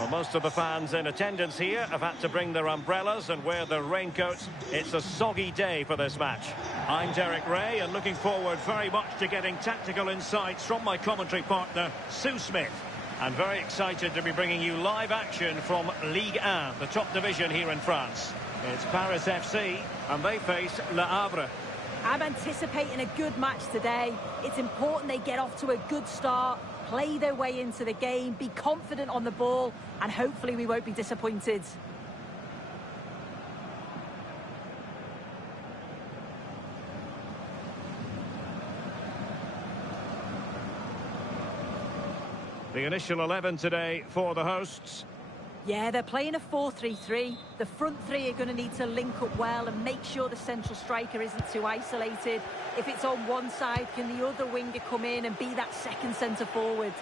Well, most of the fans in attendance here have had to bring their umbrellas and wear their raincoats. It's a soggy day for this match. I'm Derek Ray and looking forward very much to getting tactical insights from my commentary partner, Sue Smith. I'm very excited to be bringing you live action from Ligue 1, the top division here in France. It's Paris FC and they face Le Havre. I'm anticipating a good match today. It's important they get off to a good start, play their way into the game, be confident on the ball, and hopefully we won't be disappointed. The initial 11 today for the hosts. Yeah, they're playing a 4-3-3. The front three are going to need to link up well and make sure the central striker isn't too isolated. If it's on one side, can the other winger come in and be that second centre forward?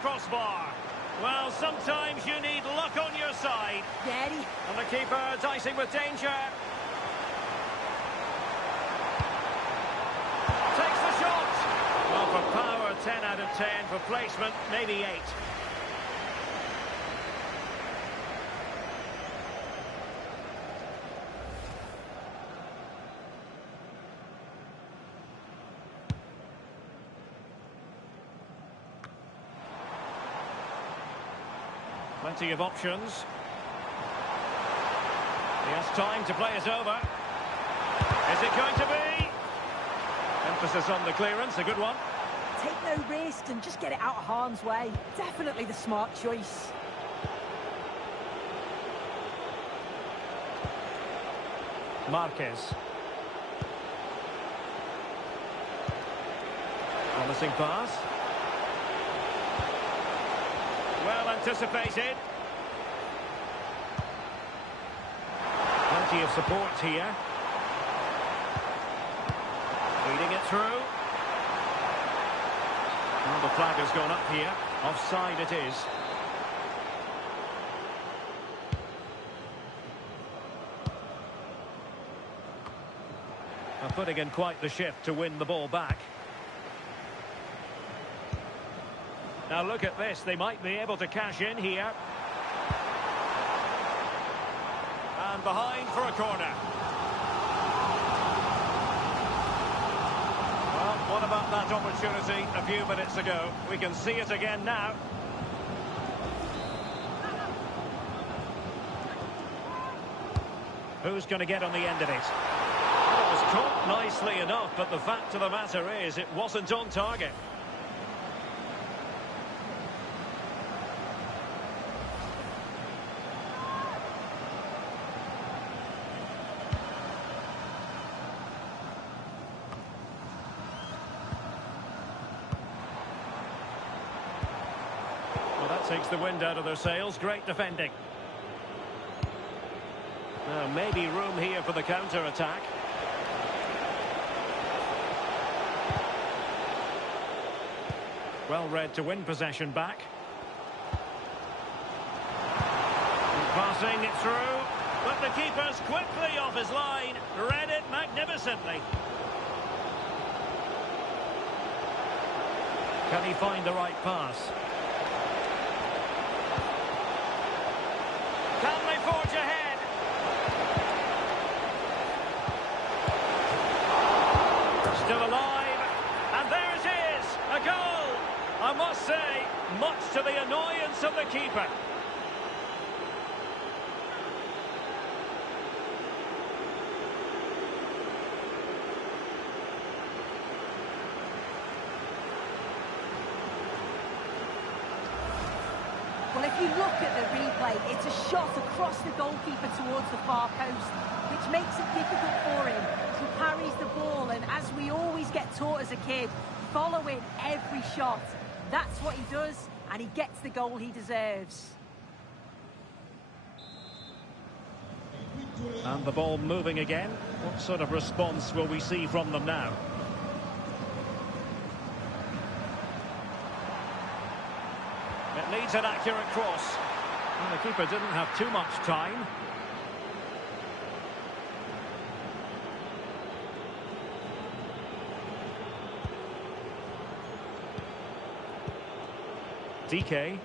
Crossbar. Well, sometimes you need luck on your side. Yeah. And the keeper dicing with danger. Takes the shot. Well, for power, 10 out of 10. For placement, maybe 8. Plenty of options. He has time to play it over. Is it going to be? Emphasis on the clearance, a good one. Take no risk and just get it out of harm's way. Definitely the smart choice. Marquez. Promising pass. Well anticipated. Plenty of support here. Feeding it through. Well, the flag has gone up here. Offside it is. They're putting in quite the shift to win the ball back. Now look at this, they might be able to cash in here. And behind for a corner. Well, what about that opportunity a few minutes ago? We can see it again now. Who's going to get on the end of it? Well, it was caught nicely enough, but the fact of the matter is it wasn't on target. Takes the wind out of their sails. Great defending. Maybe room here for the counter-attack. Well read to win possession back. And passing it through. But the keeper's quickly off his line. Read it magnificently. Can he find the right pass? Can they forge ahead? Still alive. And there it is. A goal. I must say, much to the annoyance of the keeper. Well, if you look at the replay, it's a shot across the goalkeeper towards the far post, which makes it difficult for him. He parries the ball, and as we always get taught as a kid, following every shot. That's what he does, and he gets the goal he deserves. And the ball moving again. What sort of response will we see from them now? It needs an accurate cross. And the keeper didn't have too much time. DK.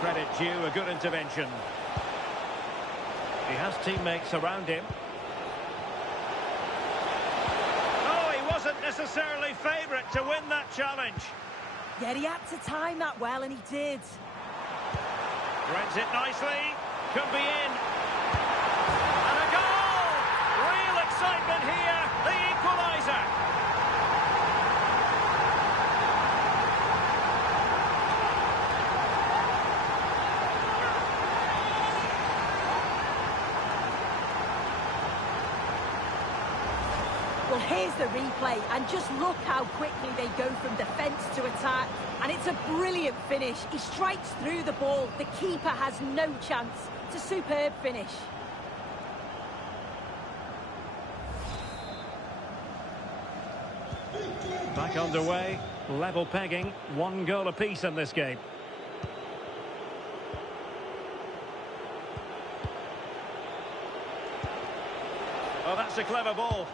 Credit due, a good intervention. He has teammates around him. Oh, he wasn't necessarily favourite to win that challenge. Yeah, he had to time that well, and he did. Threads it nicely. Could be in. And a goal! Real excitement here. The equaliser. Well, here's the replay, and just look how quickly they go from defence to attack. And it's a brilliant finish. He strikes through the ball. The keeper has no chance. It's a superb finish. Back underway. Level pegging. 1 goal apiece in this game. Oh, that's a clever ball.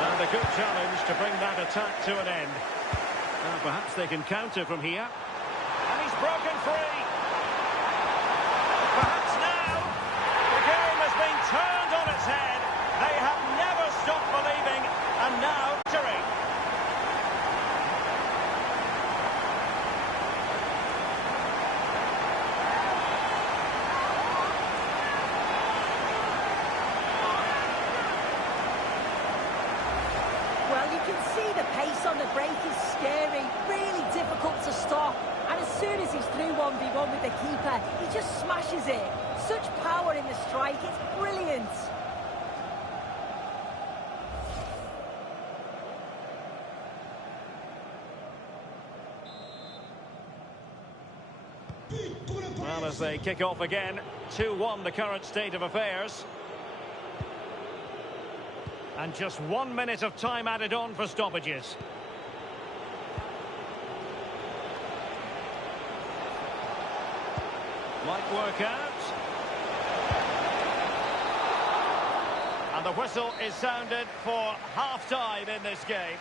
And a good challenge to bring that attack to an end. Perhaps they can counter from here. And he's broken free. Perhaps now the game has been turned on its head. They have never stopped believing. And now victory. The pace on the break is scary, really difficult to stop. And as soon as he's through 1v1 with the keeper, he just smashes it. Such power in the strike, it's brilliant. Well, as they kick off again, 2-1 the current state of affairs. And just 1 minute of time added on for stoppages. Might work out. And the whistle is sounded for half-time in this game.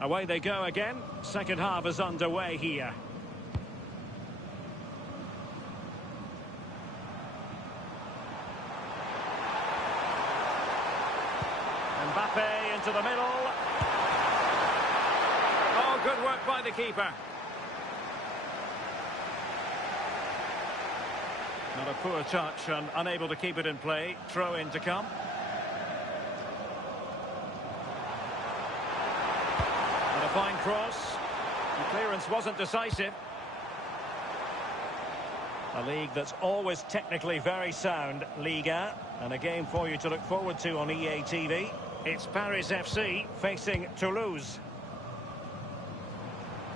Away they go again. Second half is underway here. Mbappe into the middle. Oh, good work by the keeper. Not a poor touch and unable to keep it in play. Throw in to come. Fine cross. The clearance wasn't decisive. A league that's always technically very sound, Liga, and a game for you to look forward to on EA TV. It's Paris FC facing Toulouse.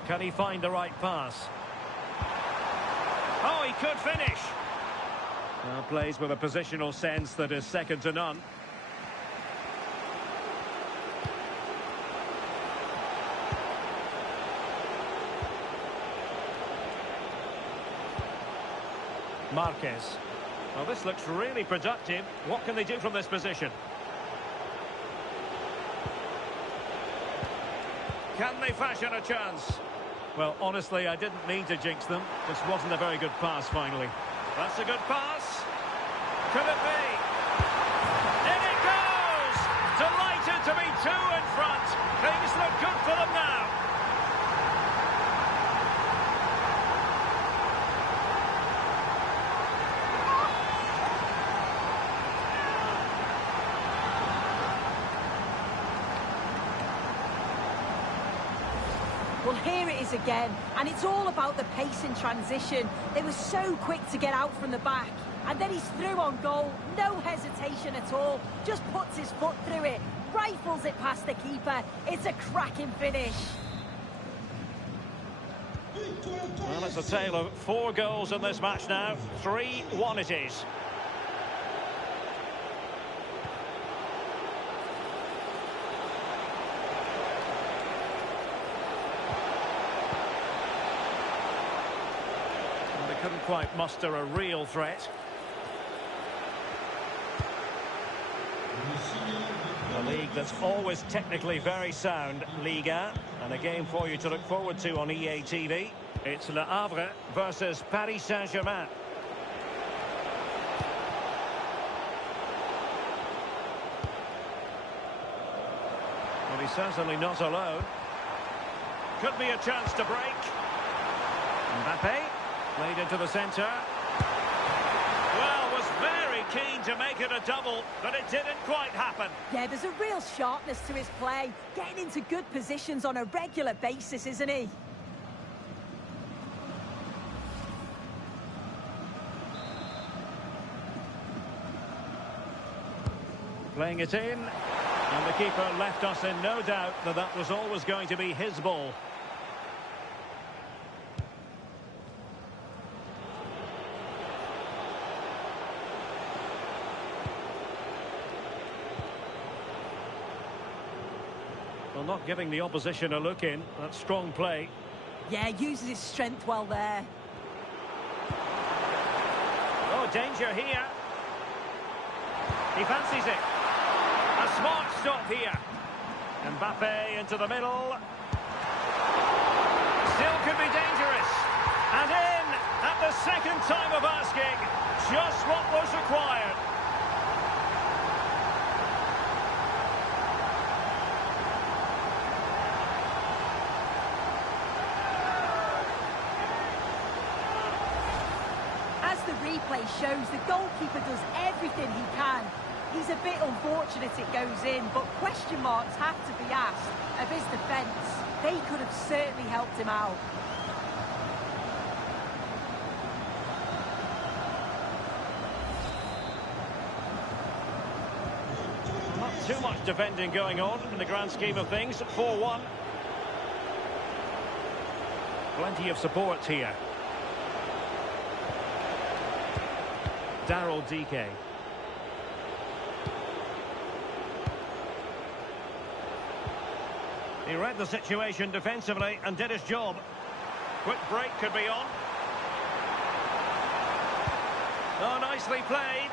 Can he find the right pass? Oh, he could finish. Now plays with a positional sense that is second to none. Marquez. Well, this looks really productive. What can they do from this position? Can they fashion a chance? Well, honestly, I didn't mean to jinx them. This wasn't a very good pass, finally. That's a good pass. Could it be? Here it is again, and it's all about the pace in transition. They were so quick to get out from the back. And then he's through on goal, no hesitation at all, just puts his foot through it, rifles it past the keeper. It's a cracking finish. Well, it's a tale of 4 goals in this match now. 3-1 it is. Well, they couldn't quite muster a real threat. A league that's always technically very sound, Liga, and a game for you to look forward to on EA TV. It's Le Havre versus Paris Saint-Germain. Well, he's certainly not alone. Could be a chance to break. Mbappe, played into the centre. Well, was very keen to make it a double, but it didn't quite happen. Yeah, there's a real sharpness to his play. Getting into good positions on a regular basis, isn't he? Playing it in, and the keeper left us in no doubt that that was always going to be his ball. Well, not giving the opposition a look in. That's strong play. Yeah, uses his strength well there. Oh, danger here. He fancies it. A smart stop here. Mbappe into the middle. Still could be dangerous. And in at the second time of asking. Just what was required. As the replay shows, the goalkeeper does everything he can. He's a bit unfortunate it goes in, but question marks have to be asked of his defence. They could have certainly helped him out. Not too much defending going on in the grand scheme of things. 4-1. Plenty of support here. Daryl DK. He read the situation defensively and did his job. Quick break could be on. Oh, nicely played.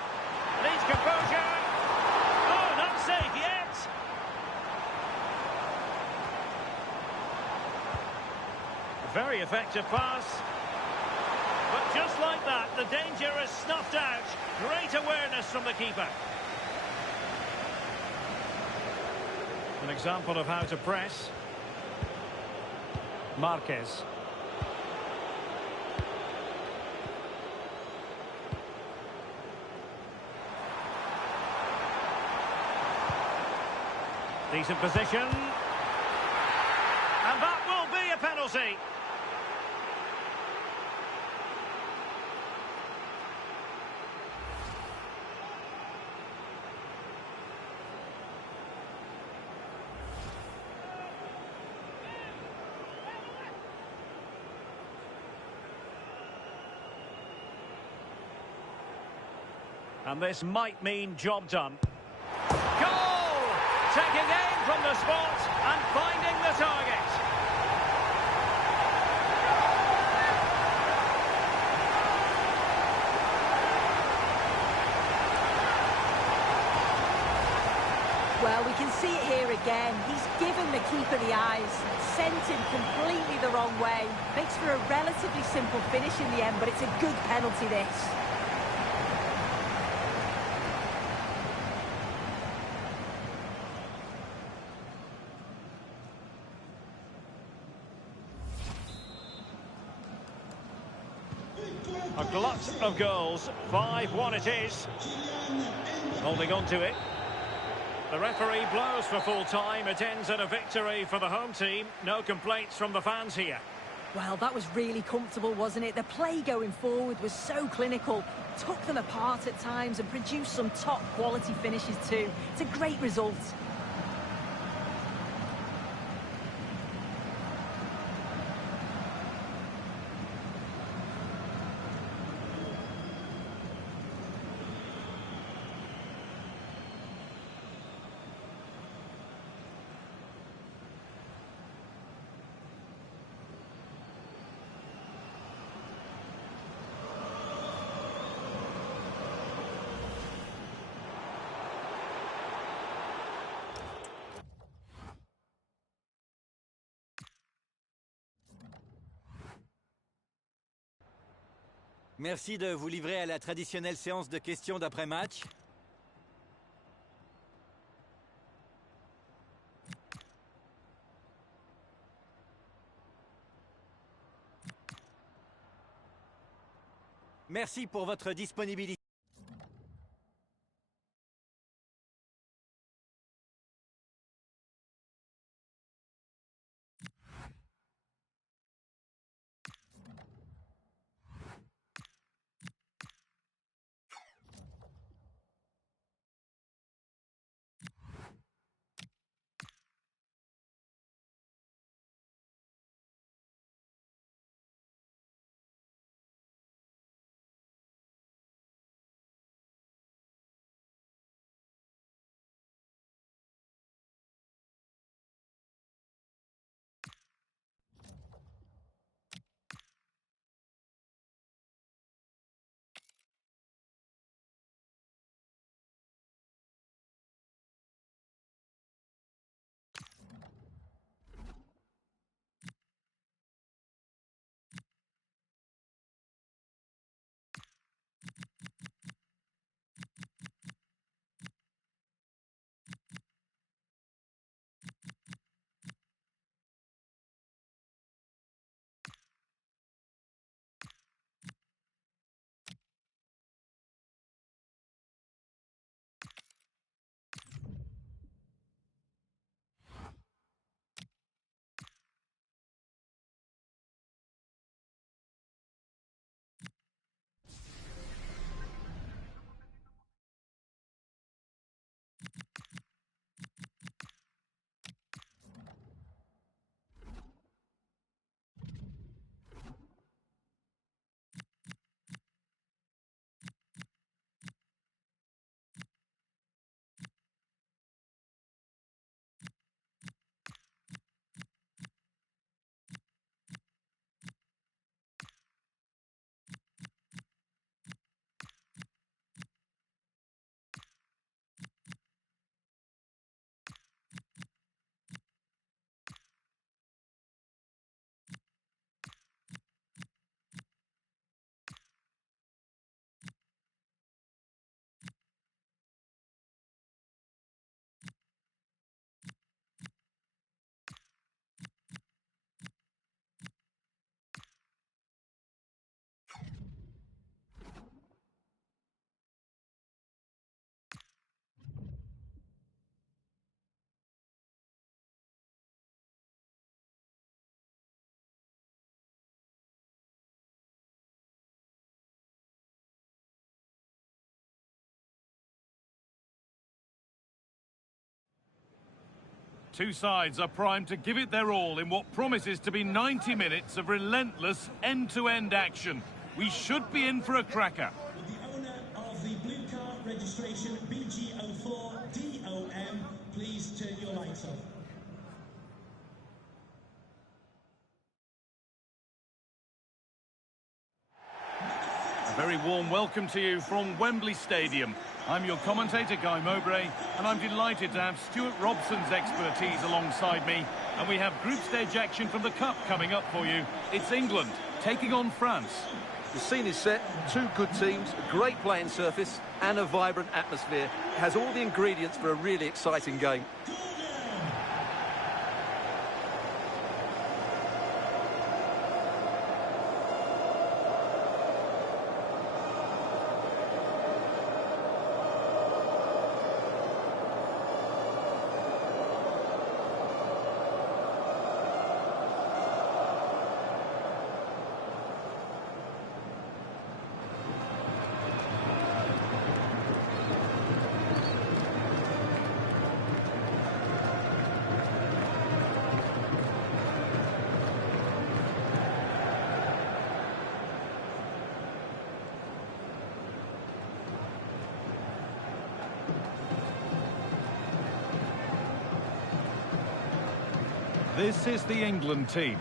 Needs composure. Oh, not safe yet. Very effective pass. But just like that, the danger is snuffed out. Great awareness from the keeper. An example of how to press. Marquez. Decent position. And that will be a penalty. And this might mean job done. Goal! Taking aim from the spot and finding the target. Well, we can see it here again. He's given the keeper the eyes, sent him completely the wrong way. Makes for a relatively simple finish in the end, but it's a good penalty, this. A glut of goals. 5-1 it is. Holding on to it. The referee blows for full time. It ends in a victory for the home team. No complaints from the fans here. Well, that was really comfortable, wasn't it? The play going forward was so clinical. Took them apart at times and produced some top-quality finishes too. It's a great result. Merci de vous livrer à la traditionnelle séance de questions d'après-match. Merci pour votre disponibilité. Two sides are primed to give it their all in what promises to be 90 minutes of relentless end-to-end action. We should be in for a cracker. With the owner of the blue car registration BG04DOM, please turn your lights off. A very warm welcome to you from Wembley Stadium. I'm your commentator, Guy Mowbray, and I'm delighted to have Stuart Robson's expertise alongside me. And we have group stage action from the Cup coming up for you. It's England taking on France. The scene is set, two good teams, a great playing surface and a vibrant atmosphere. It has all the ingredients for a really exciting game. This is the England team.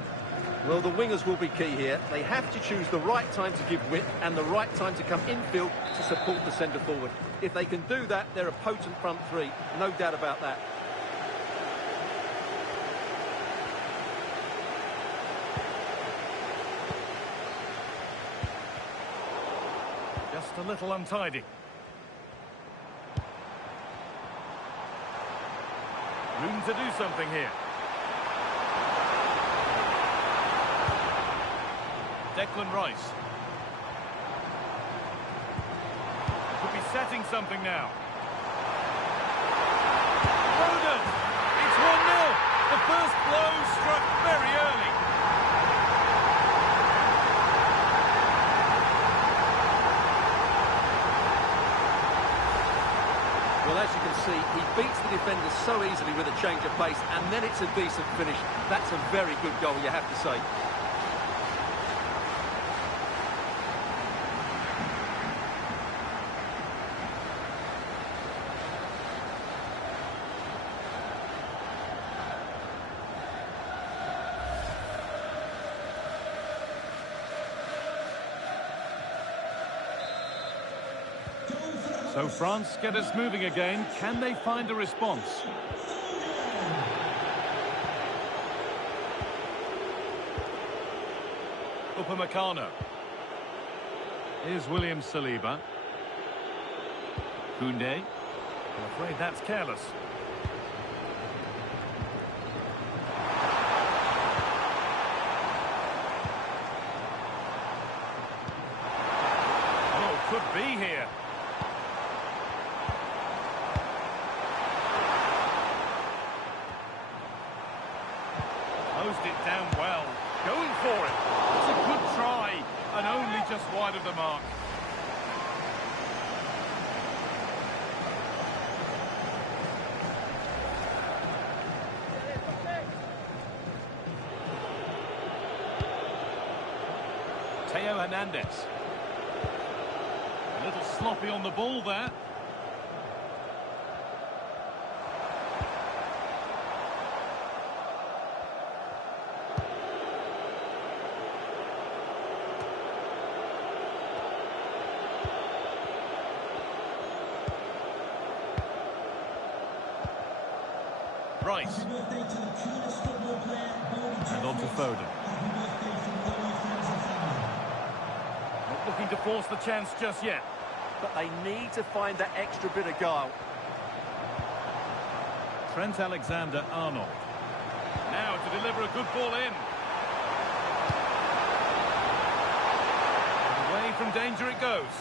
Well, the wingers will be key here. They have to choose the right time to give width and the right time to come infield to support the centre forward. If they can do that, they're a potent front three. No doubt about that. Just a little untidy. Room to do something here. Declan Rice. Could be setting something now. Foden! It's 1-0. The first blow struck very early. Well, as you can see, he beats the defenders so easily with a change of pace, and then it's a decent finish. That's a very good goal, you have to say. So France get us moving again. Can they find a response? Upamecano. Here's William Saliba. Koundé. I'm afraid that's careless. Oh, could be here. Closed it down well. Going for it. It's a good try, and only just wide of the mark. Theo Hernandez. A little sloppy on the ball there. Rice. And on to Foden. Not looking to force the chance just yet. But they need to find that extra bit of guile. Trent Alexander-Arnold. Now to deliver a good ball in. And away from danger it goes.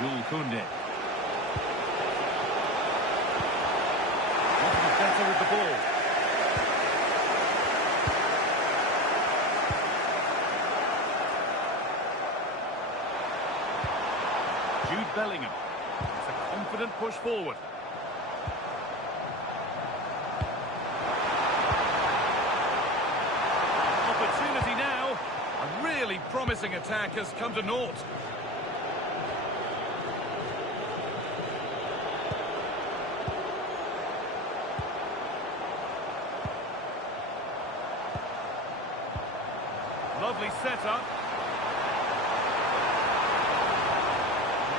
Jules Koundé. Want to be better with the ball. Jude Bellingham. It's a confident push forward. Opportunity now. A really promising attack has come to naught. Lovely setup.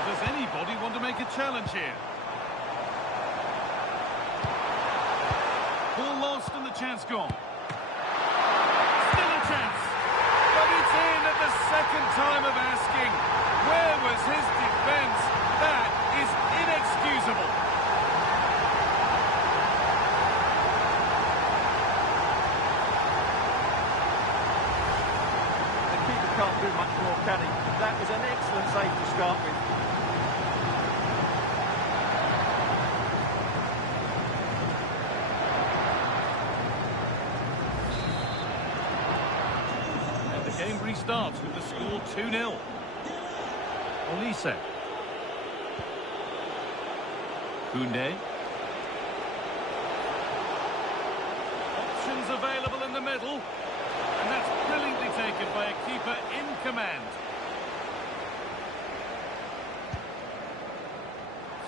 Does anybody want to make a challenge here? Ball lost and the chance gone. Still a chance. But it's in at the second time of asking. Where was his defence? That is inexcusable. Can't do much more, can he? That was an excellent save to start with. And the game restarts with the score 2-0. Olise. Koundé. Options available in the middle. And that's brilliantly taken by a keeper in command.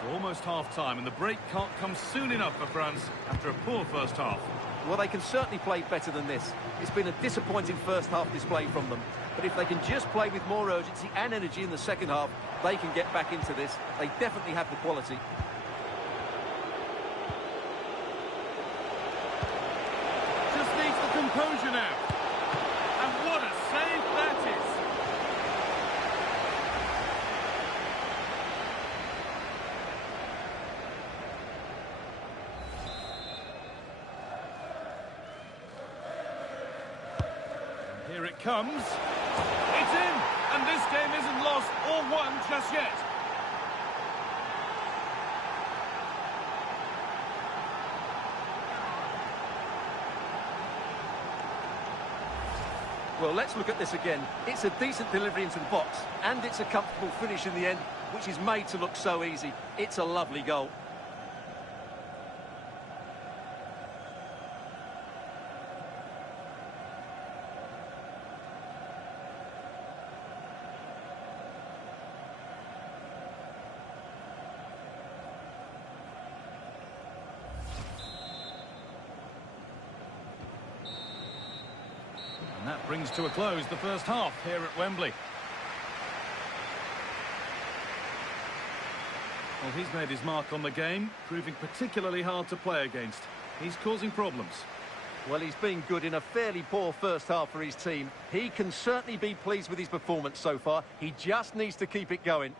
So Almost half-time, and the break can't come soon enough for France after a poor first half. Well, they can certainly play better than this. It's been a disappointing first half display from them. But if they can just play with more urgency and energy in the second half, they can get back into this. They definitely have the quality. Just needs the composure now. And what a save that is! Here it comes. It's in! And this game isn't lost or won just yet. Well, let's look at this again. It's a decent delivery into the box, and it's a comfortable finish in the end, which is made to look so easy. It's a lovely goal. And that brings to a close the first half here at Wembley. Well, he's made his mark on the game, proving particularly hard to play against. He's causing problems. Well, he's been good in a fairly poor first half for his team. He can certainly be pleased with his performance so far. He just needs to keep it going.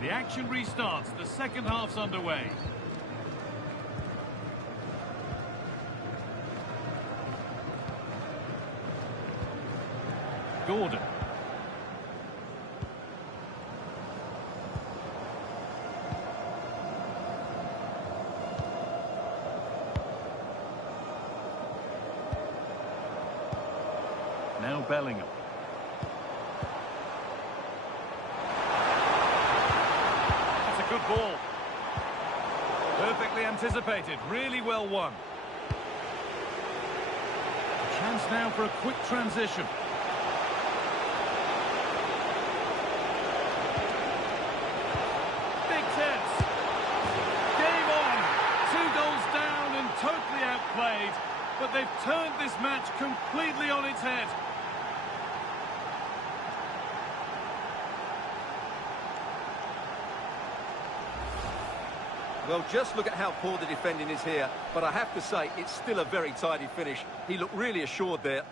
The action restarts. The second half's underway. Gordon. Now Bellingham. Good ball. Perfectly anticipated, really well won. A chance now for a quick transition. Big tense. Game on. 2 goals down and totally outplayed. But they've turned this match completely on its head. Well, just look at how poor the defending is here. But I have to say, it's still a very tidy finish. He looked really assured there.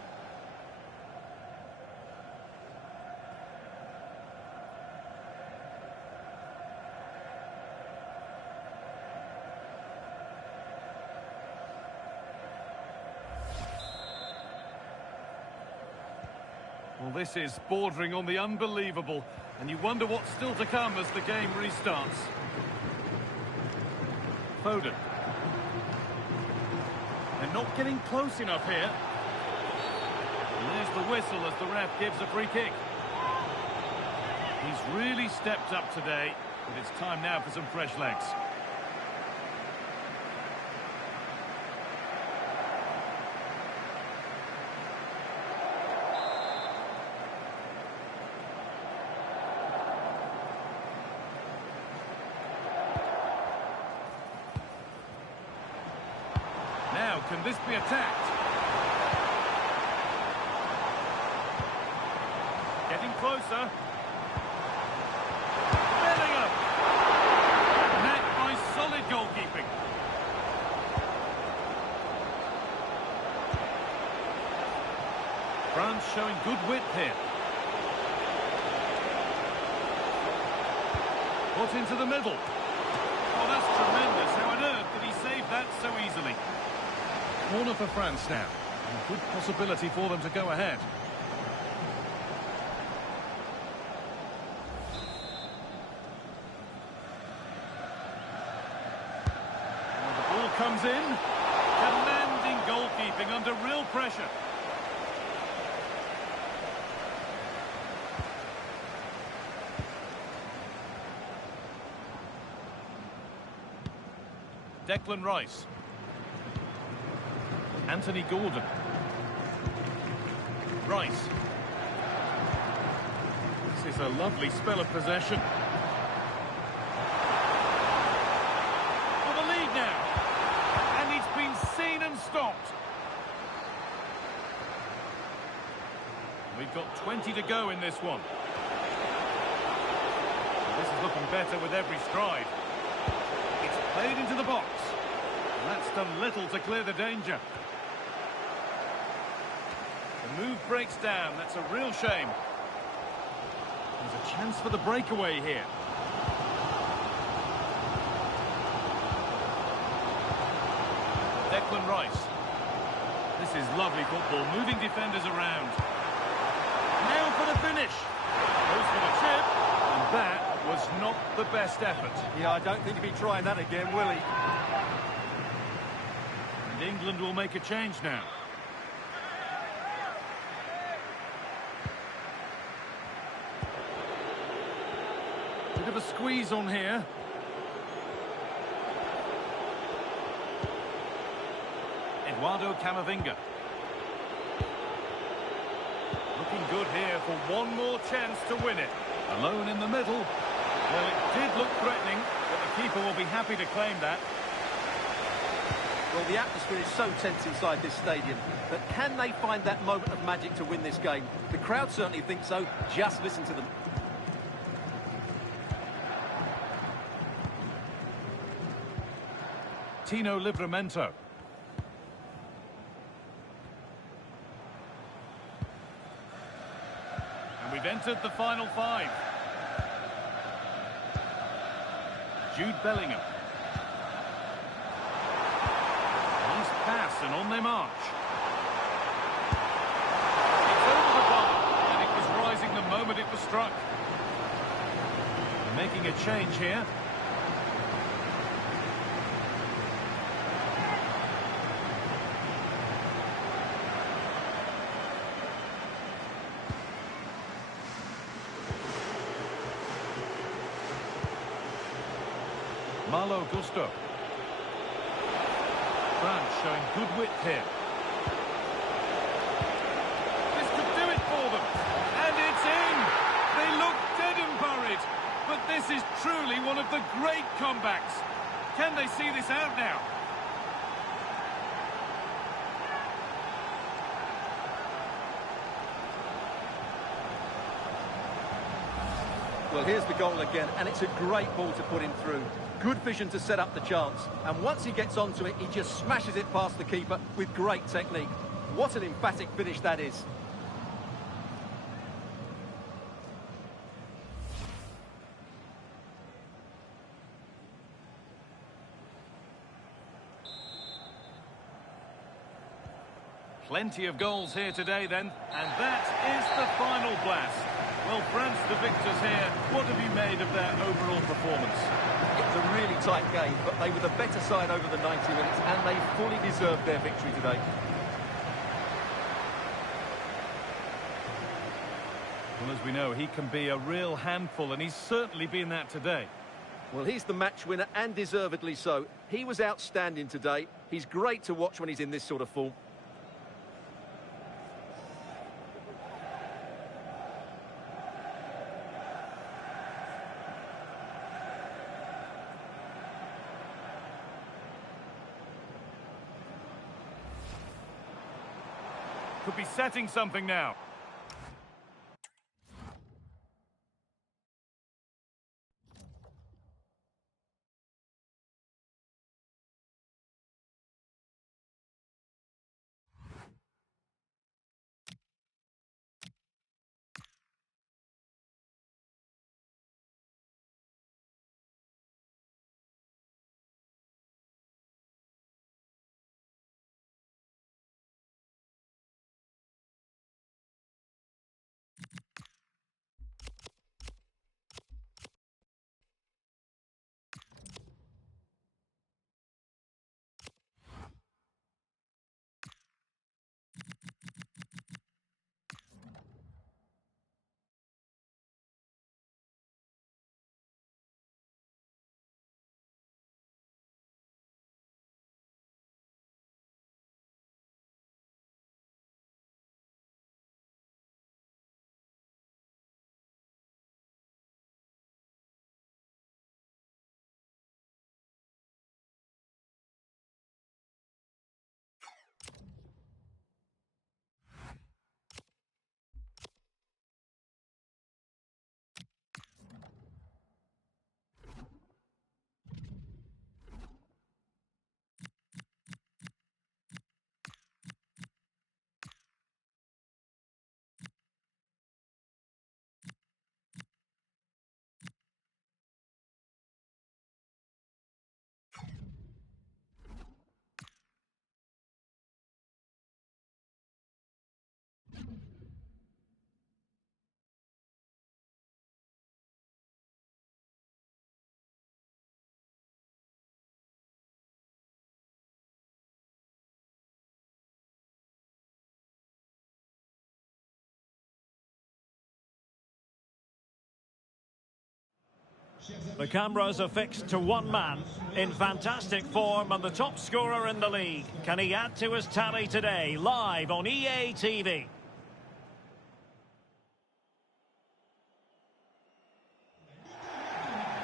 Well, this is bordering on the unbelievable. And you wonder what's still to come as the game restarts. Foden. They're not getting close enough here. And there's the whistle as the ref gives a free kick. He's really stepped up today, but it's time now for some fresh legs. Now, can this be attacked? Getting closer. Bellingham! Met by solid goalkeeping. France showing good width here. Put into the middle. Oh, that's tremendous. How on earth did he save that so easily? Corner for France now. A good possibility for them to go ahead. And the ball comes in. Commanding goalkeeping under real pressure. Declan Rice. Anthony Gordon. Rice. This is a lovely spell of possession. For the lead now. And it's been seen and stopped. We've got 20 to go in this one. This is looking better with every stride. It's played into the box. And that's done little to clear the danger. The move breaks down. That's a real shame. There's a chance for the breakaway here. Declan Rice. This is lovely football, moving defenders around. Now for the finish. Goes for the chip, and that was not the best effort. Yeah, I don't think he'll be trying that again, will he? And England will make a change now. Bit of a squeeze on here. Eduardo Camavinga. Looking good here for one more chance to win it. Alone in the middle. Well, it did look threatening, but the keeper will be happy to claim that. Well, the atmosphere is so tense inside this stadium, but can they find that moment of magic to win this game? The crowd certainly think so. Just listen to them. Tino Livramento. And we've entered the final five. Jude Bellingham. Nice pass and on their march. It's over the bar, and it was rising the moment it was struck. They're making a change here. Malo Gusto. France showing good width here. This could do it for them. And it's in. They look dead and buried. But this is truly one of the great comebacks. Can they see this out now? Well, here's the goal again, and it's a great ball to put him through. Good vision to set up the chance, and once he gets onto it, he just smashes it past the keeper with great technique. What an emphatic finish that is. Plenty of goals here today then, and that is the final blast. Well, France, the victors here, what have you made of their overall performance? It was a really tight game, but they were the better side over the 90 minutes, and they fully deserved their victory today. Well, as we know, he can be a real handful, and he's certainly been that today. Well, he's the match winner, and deservedly so. He was outstanding today. He's great to watch when he's in this sort of form. Could be setting something now. The cameras are fixed to one man in fantastic form and the top scorer in the league. Can he add to his tally today? Live on EA TV.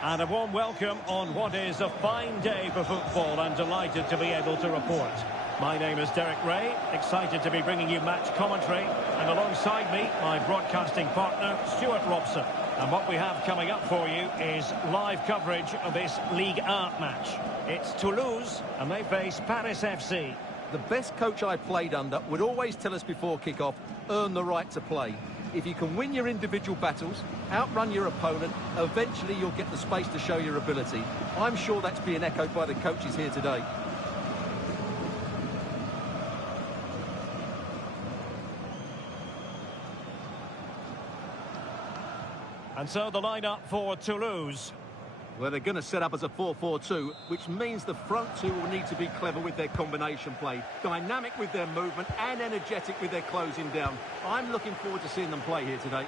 And a warm welcome on what is a fine day for football. I'm delighted to be able to report. My name is Derek Ray, excited to be bringing you match commentary. And alongside me, my broadcasting partner, Stuart Robson. And what we have coming up for you is live coverage of this Ligue 1 match. It's Toulouse, and they face Paris FC. The best coach I played under would always tell us before kick-off, earn the right to play. If you can win your individual battles, outrun your opponent, eventually you'll get the space to show your ability. I'm sure that's being echoed by the coaches here today. And so the lineup for Toulouse. Well, they're going to set up as a 4-4-2, which means the front two will need to be clever with their combination play, dynamic with their movement and energetic with their closing down. I'm looking forward to seeing them play here today.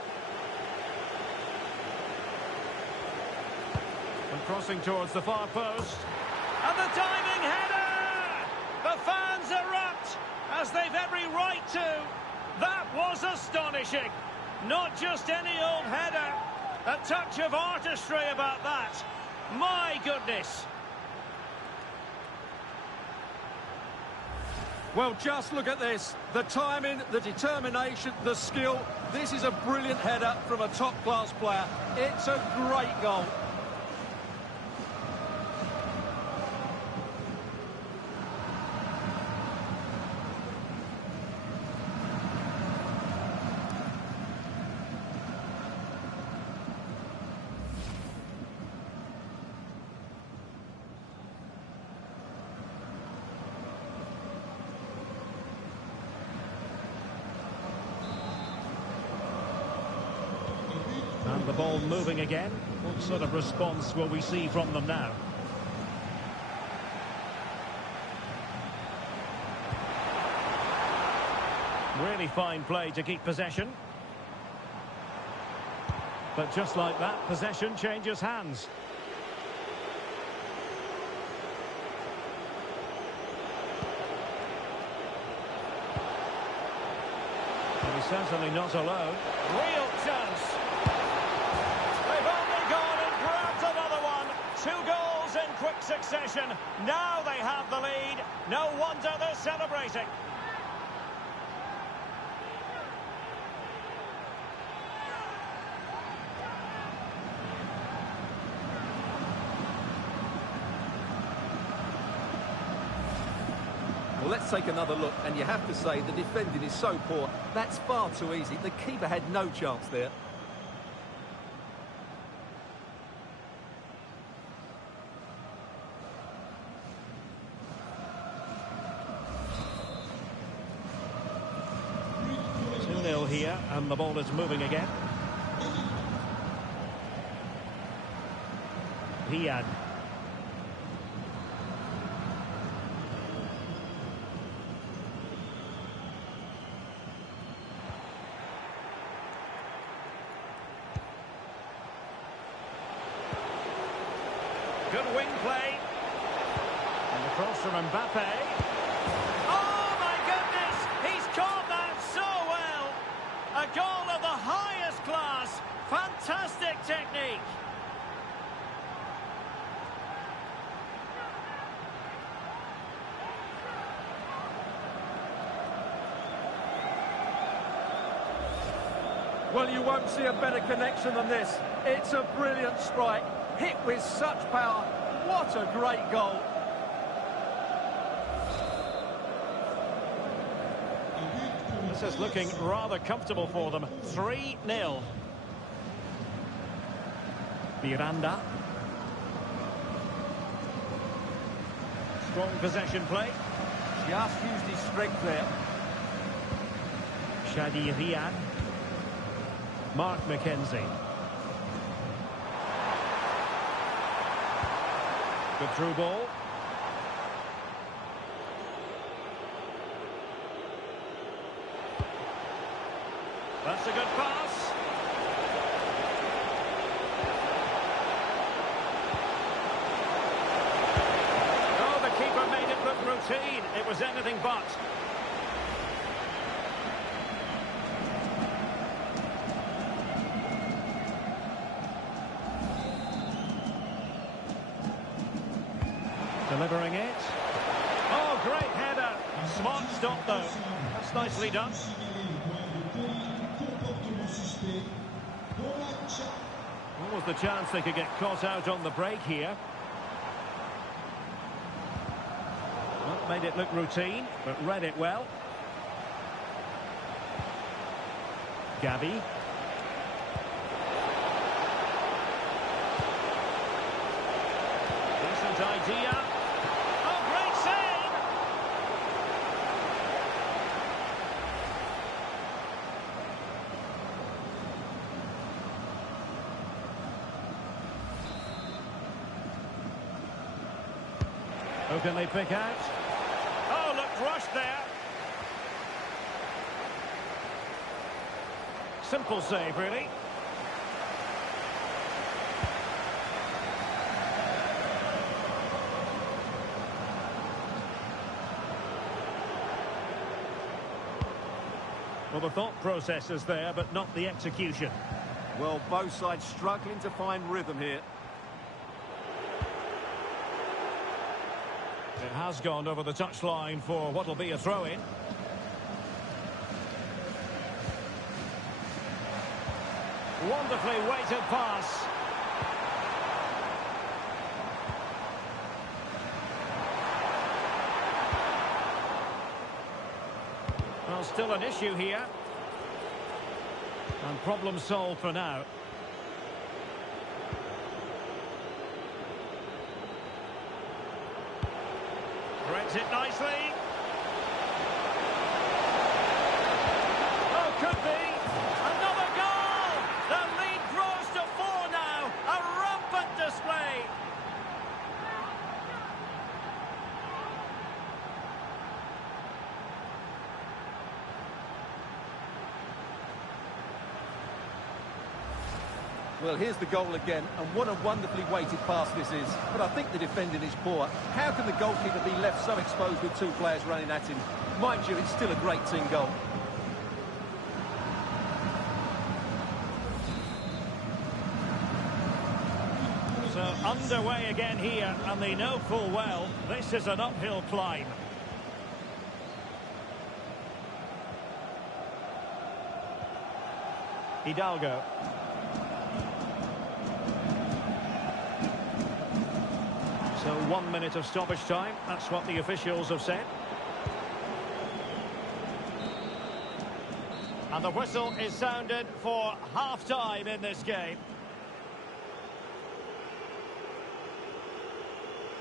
And crossing towards the far post. And the diving header! The fans erupt, as they've every right to. That was astonishing. Not just any old header. A touch of artistry about that. My goodness. Well, just look at this. The timing, the determination, the skill. This is a brilliant header from a top-class player. It's a great goal. And the ball moving again. What sort of response will we see from them now? Really fine play to keep possession. But just like that, possession changes hands. And he's certainly not alone. Real chance. They've only gone and grabbed another one. 2 goals in quick succession. Now they have the lead. No wonder they're celebrating. Well, let's take another look, and you have to say the defending is so poor. That's far too easy. The keeper had no chance there. Here, and the ball is moving again. Riyad. Good wing play. And the cross from Mbappe. Oh my goodness! He's caught that so well! A goal of the highest class. Fantastic technique. Well, you won't see a better connection than this. It's a brilliant strike, hit with such power. What a great goal. This is looking rather comfortable for them. 3-0. Miranda. Strong possession play. Just used his strength there. Shadi Riyad. Mark McKenzie. Good through ball. That's a good pass. routine. It was anything but. Delivering it. Oh, great header. Smart stop, though. That's nicely done. What was the chance they could get caught out on the break here? Well, made it look routine, but read it well. Gavi. Decent idea. Oh, great save! Who can they pick out? Oh, looked rushed there. Simple save, really. Well, the thought process is there, but not the execution. Well, both sides struggling to find rhythm here. It has gone over the touchline for what will be a throw-in. Wonderfully weighted pass. Well, still an issue here. And problem solved for now. Threads it nicely. Oh, could be. Another goal! The lead grows to 4 now. A rampant display. Well, here's the goal again, and what a wonderfully weighted pass this is. But I think the defending is poor. How can the goalkeeper be left so exposed with 2 players running at him? Mind you, it's still a great team goal. So underway again here, and they know full well this is an uphill climb. Hidalgo. So 1 minute of stoppage time, that's what the officials have said. And the whistle is sounded for half-time in this game.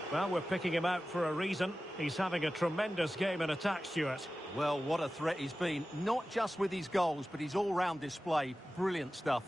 Well, we're picking him out for a reason. He's having a tremendous game in attack, Stuart. Well, what a threat he's been. Not just with his goals, but his all-round display. Brilliant stuff.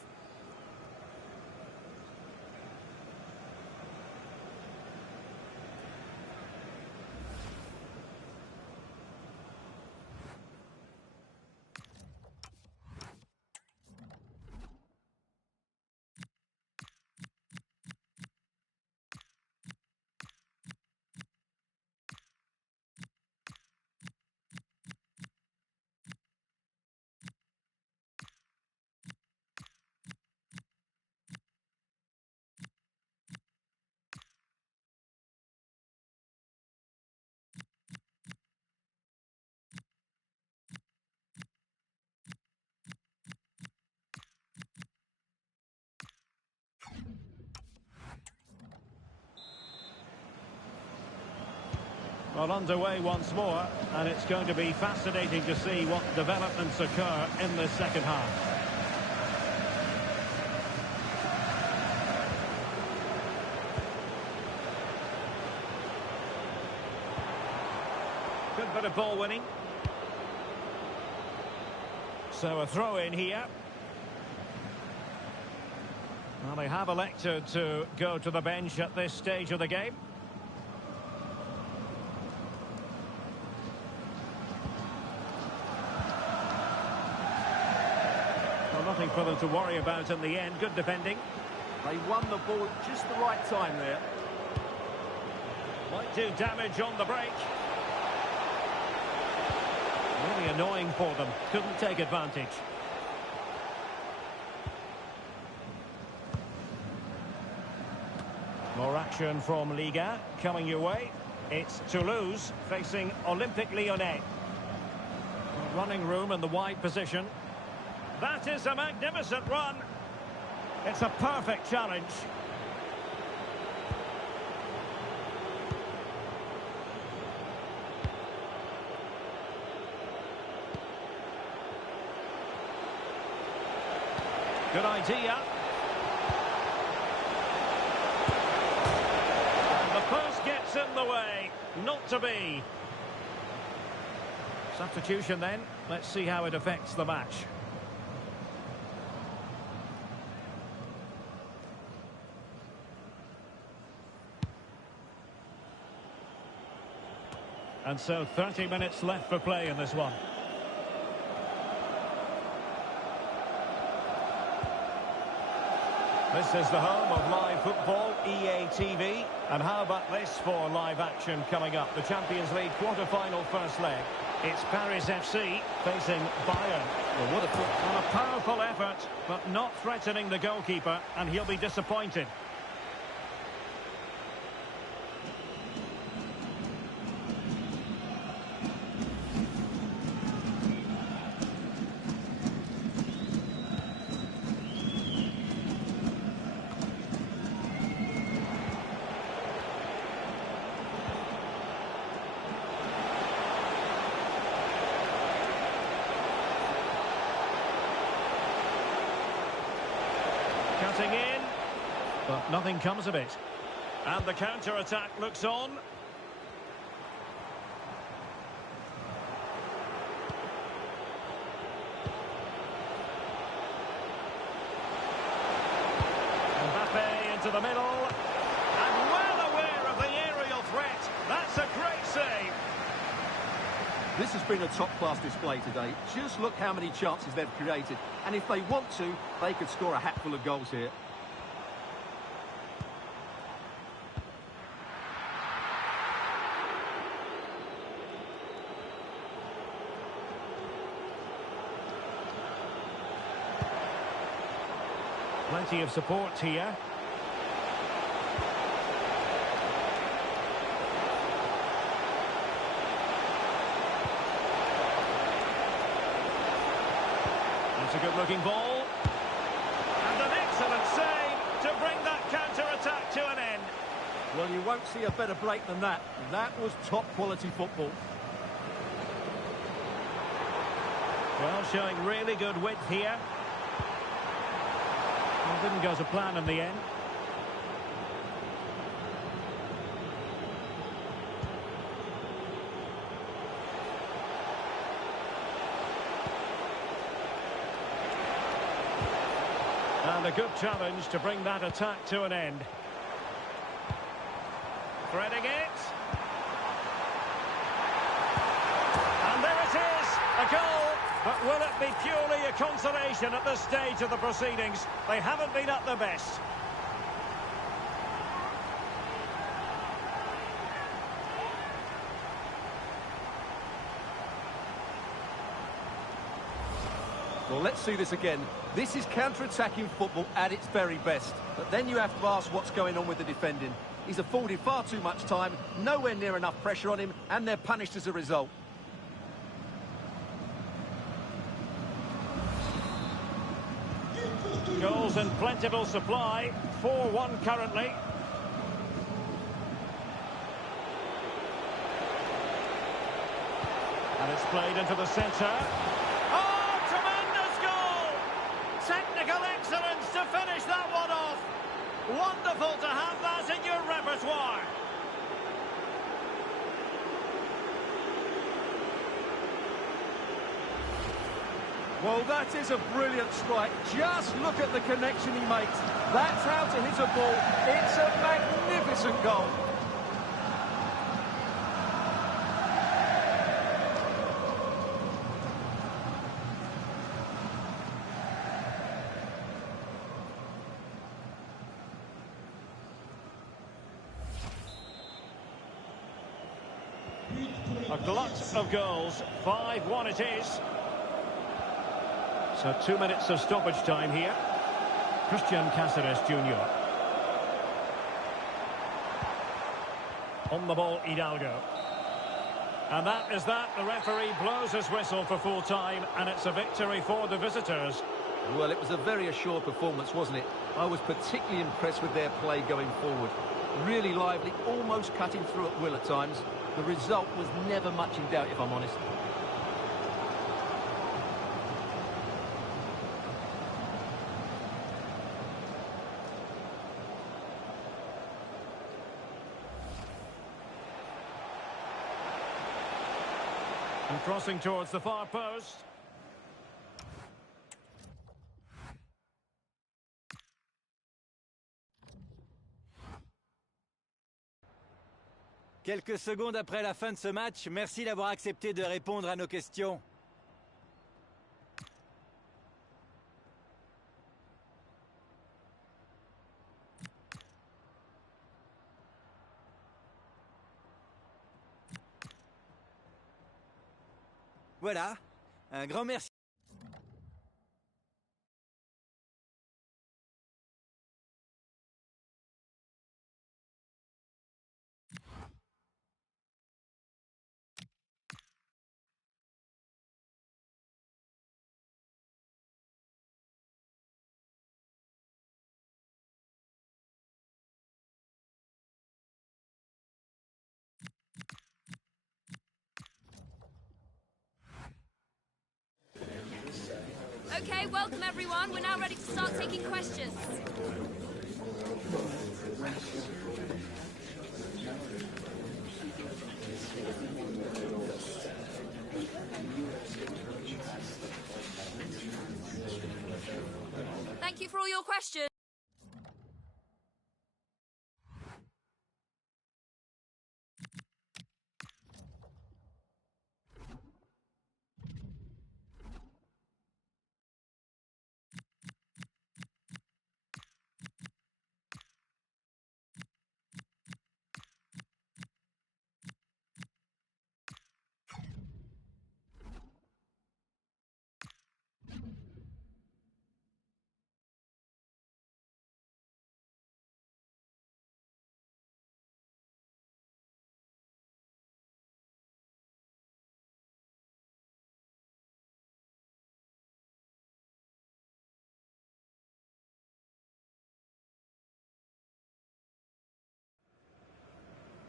Well, underway once more, and it's going to be fascinating to see what developments occur in the second half. Good bit of ball winning. So a throw in here. Well, they have elected to go to the bench at this stage of the game. Nothing for them to worry about in the end. Good defending. They won the ball at just the right time there. Might do damage on the break. Really annoying for them. Couldn't take advantage. More action from Liga coming your way. It's Toulouse facing Olympique Lyonnais. Running room in the wide position. That is a magnificent run. It's a perfect challenge. Good idea. And the post gets in the way. Not to be. Substitution then. Let's see how it affects the match. And so 30 minutes left for play in this one. This is the home of live football, EA TV. And how about this for live action coming up? The Champions League quarter-final first leg. It's Paris FC facing Bayern. Well, what a powerful effort, but not threatening the goalkeeper, and he'll be disappointed. Cutting in, but nothing comes of it. And the counter-attack looks on. Mbappe into the middle. And well aware of the aerial threat. That's a great save. This has been a top-class display today. Just look how many chances they've created. And if they want to, they could score a hatful of goals here. Plenty of support here. It's a good-looking ball. And an excellent save to bring that counter-attack to an end. Well, you won't see a better break than that. That was top-quality football. Well, showing really good width here. Well, didn't go to plan in the end. And a good challenge to bring that attack to an end. Threading it. And there it is, a goal. But will it be purely a consolation at this stage of the proceedings? They haven't been at their best. Well, let's see this again. This is counter-attacking football at its very best. But then you have to ask what's going on with the defending. He's afforded far too much time, nowhere near enough pressure on him, and they're punished as a result. Goals in plentiful supply, 4-1 currently. And it's played into the centre. Oh, tremendous goal! Technical excellence to finish that one off. Wonderful to have that in your repertoire. Well, that is a brilliant strike. Just look at the connection he makes. That's how to hit a ball. It's a magnificent goal. But A glut of goals. 5-1 it is. So 2 minutes of stoppage time here. Christian Cáceres Jr. On the ball, Hidalgo. And that is that. The referee blows his whistle for full time, and it's a victory for the visitors. Well, it was a very assured performance, wasn't it? I was particularly impressed with their play going forward. Really lively, almost cutting through at will at times. The result was never much in doubt, if I'm honest. And crossing towards the far post. Quelques secondes après la fin de ce match, merci d'avoir accepté de répondre à nos questions. Voilà, un grand merci. Okay, welcome everyone. We're now ready to start taking questions. Thank you for all your questions.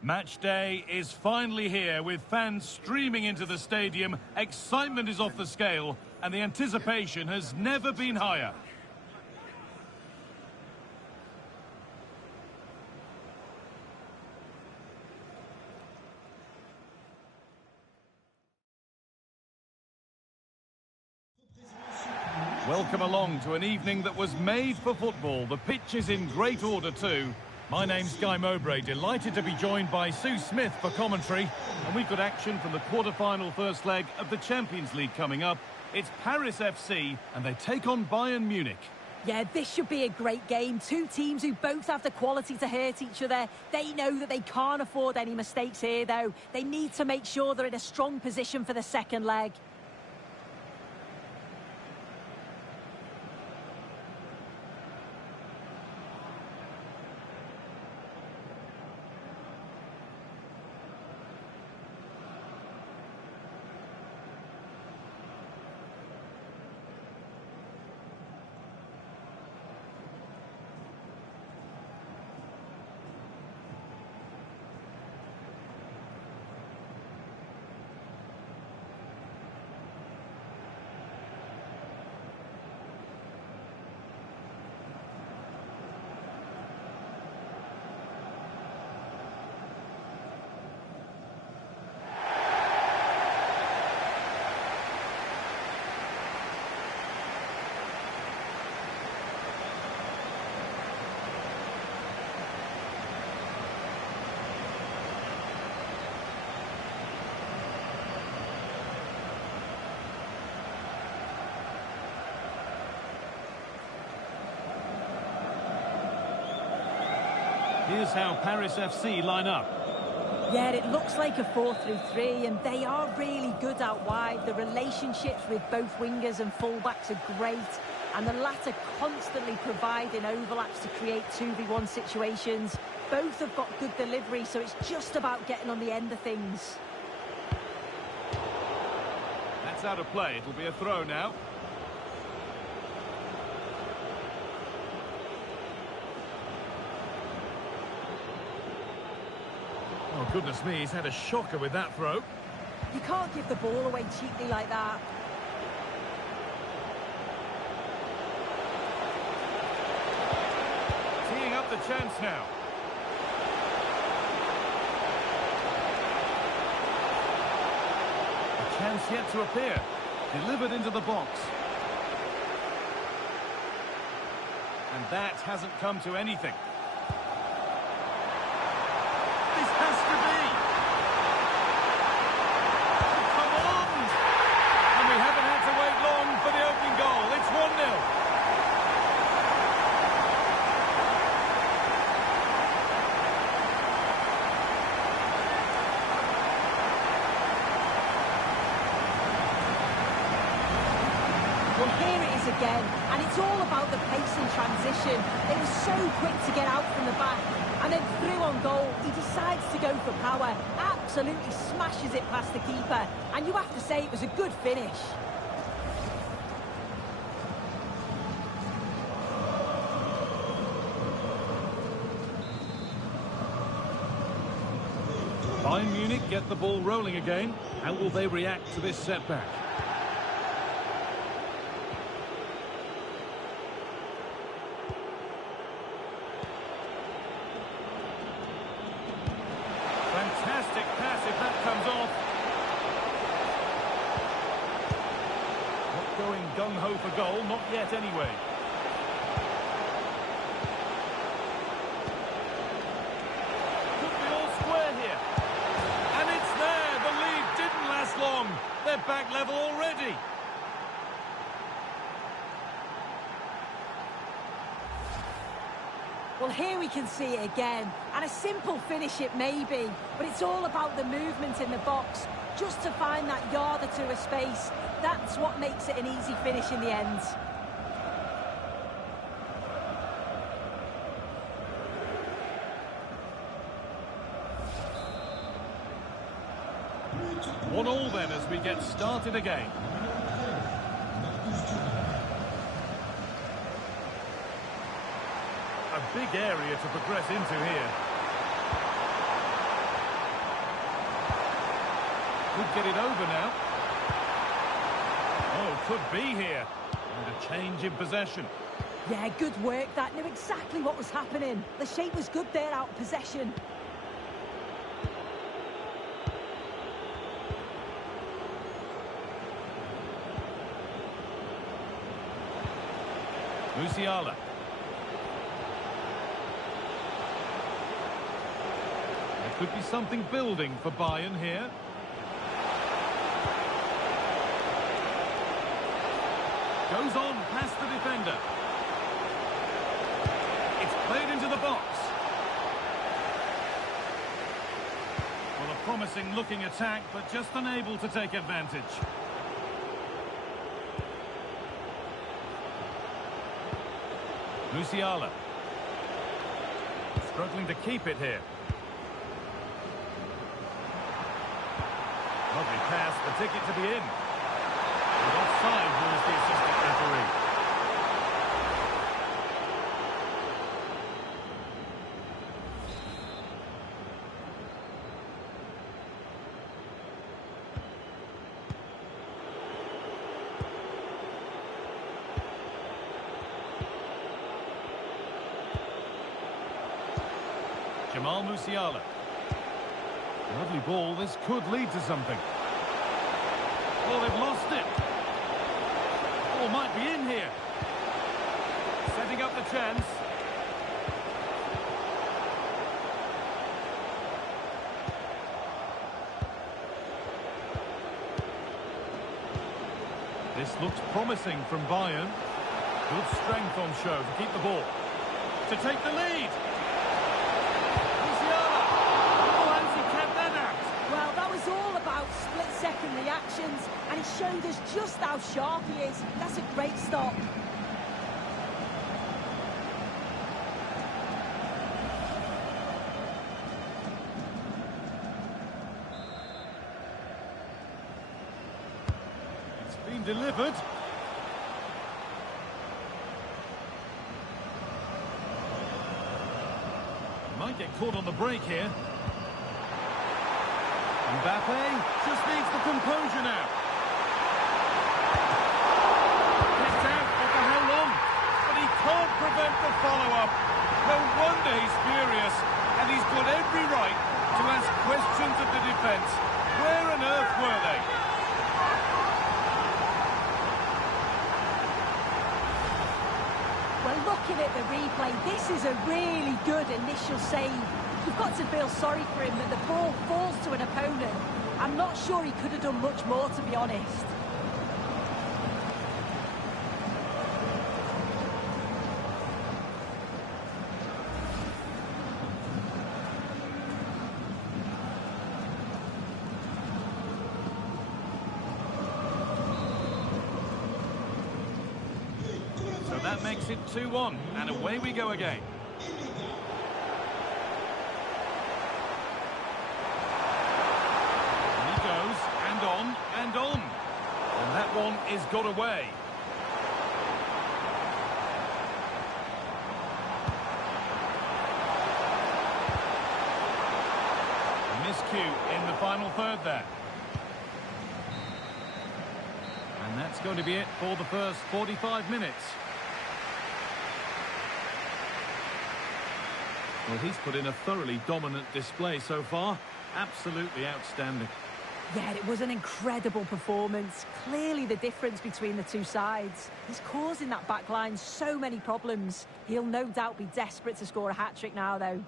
Match day is finally here with fans streaming into the stadium. Excitement is off the scale and the anticipation has never been higher. Welcome along to an evening that was made for football. The pitch is in great order too. My name's Guy Mowbray, delighted to be joined by Sue Smith for commentary. And we've got action from the quarter-final first leg of the Champions League coming up. It's Paris FC and they take on Bayern Munich. Yeah, this should be a great game. Two teams who both have the quality to hurt each other. They know that they can't afford any mistakes here, though. They need to make sure they're in a strong position for the second leg. Here's how Paris FC line up. Yeah, it looks like a 4-3-3, and they are really good out wide. The relationships with both wingers and fullbacks are great, and the latter constantly providing overlaps to create 2v1 situations. Both have got good delivery, so it's just about getting on the end of things. That's out of play. It'll be a throw now. Oh, goodness me, he's had a shocker with that throw. You can't give the ball away cheaply like that. Teeing up the chance now. A chance yet to appear. Delivered into the box. And that hasn't come to anything. This has to be. Come on! And we haven't had to wait long for the opening goal. It's 1-0. Well, here it is again, and it's all about the pace in transition. It was so quick to get out from the back, and then through on goal, he decides to go for power, absolutely smashes it past the keeper, and you have to say it was a good finish. Bayern Munich get the ball rolling again. How will they react to this setback? Fantastic pass if that comes off. Not going gung-ho for goal, not yet anyway. Could be all square here. And it's there. The lead didn't last long. They're back level already. Well, here we can see it again, and a simple finish it may be, but it's all about the movement in the box, just to find that yard or two of space. That's what makes it an easy finish in the end. One all then as we get started again. A big area to progress into here. Could get it over now. Oh, could be here. And a change in possession. Yeah, good work. That knew exactly what was happening. The shape was good there out of possession. Musiala. There could be something building for Bayern here. Goes on past the defender. It's played into the box. Well, a promising looking attack, but just unable to take advantage. Musiala. Struggling to keep it here. Lovely pass, the ticket to be in. And offside rules the assistant referee. Musiala. Lovely ball, this could lead to something. Oh, they've lost it. Oh, might be in here. Setting up the chance. This looks promising from Bayern. Good strength on show to keep the ball. To take the lead. how sharp he is. That's a great stop. It's been delivered. Might get caught on the break here. Mbappe just needs the composure now. Kicked out after how long? But he can't prevent the follow-up. No wonder he's furious. And he's got every right to ask questions of the defence. Where on earth were they? Well, looking at the replay, this is a really good initial save. You've got to feel sorry for him that the ball falls to an opponent. I'm not sure he could have done much more, to be honest. So that makes it 2-1, and away we go again. And on. And that one is got away. A miscue in the final third there. And that's going to be it for the first 45 minutes. Well, he's put in a thoroughly dominant display so far. Absolutely outstanding. Yeah, it was an incredible performance. Clearly the difference between the two sides. He's causing that back line so many problems. He'll no doubt be desperate to score a hat-trick now, though.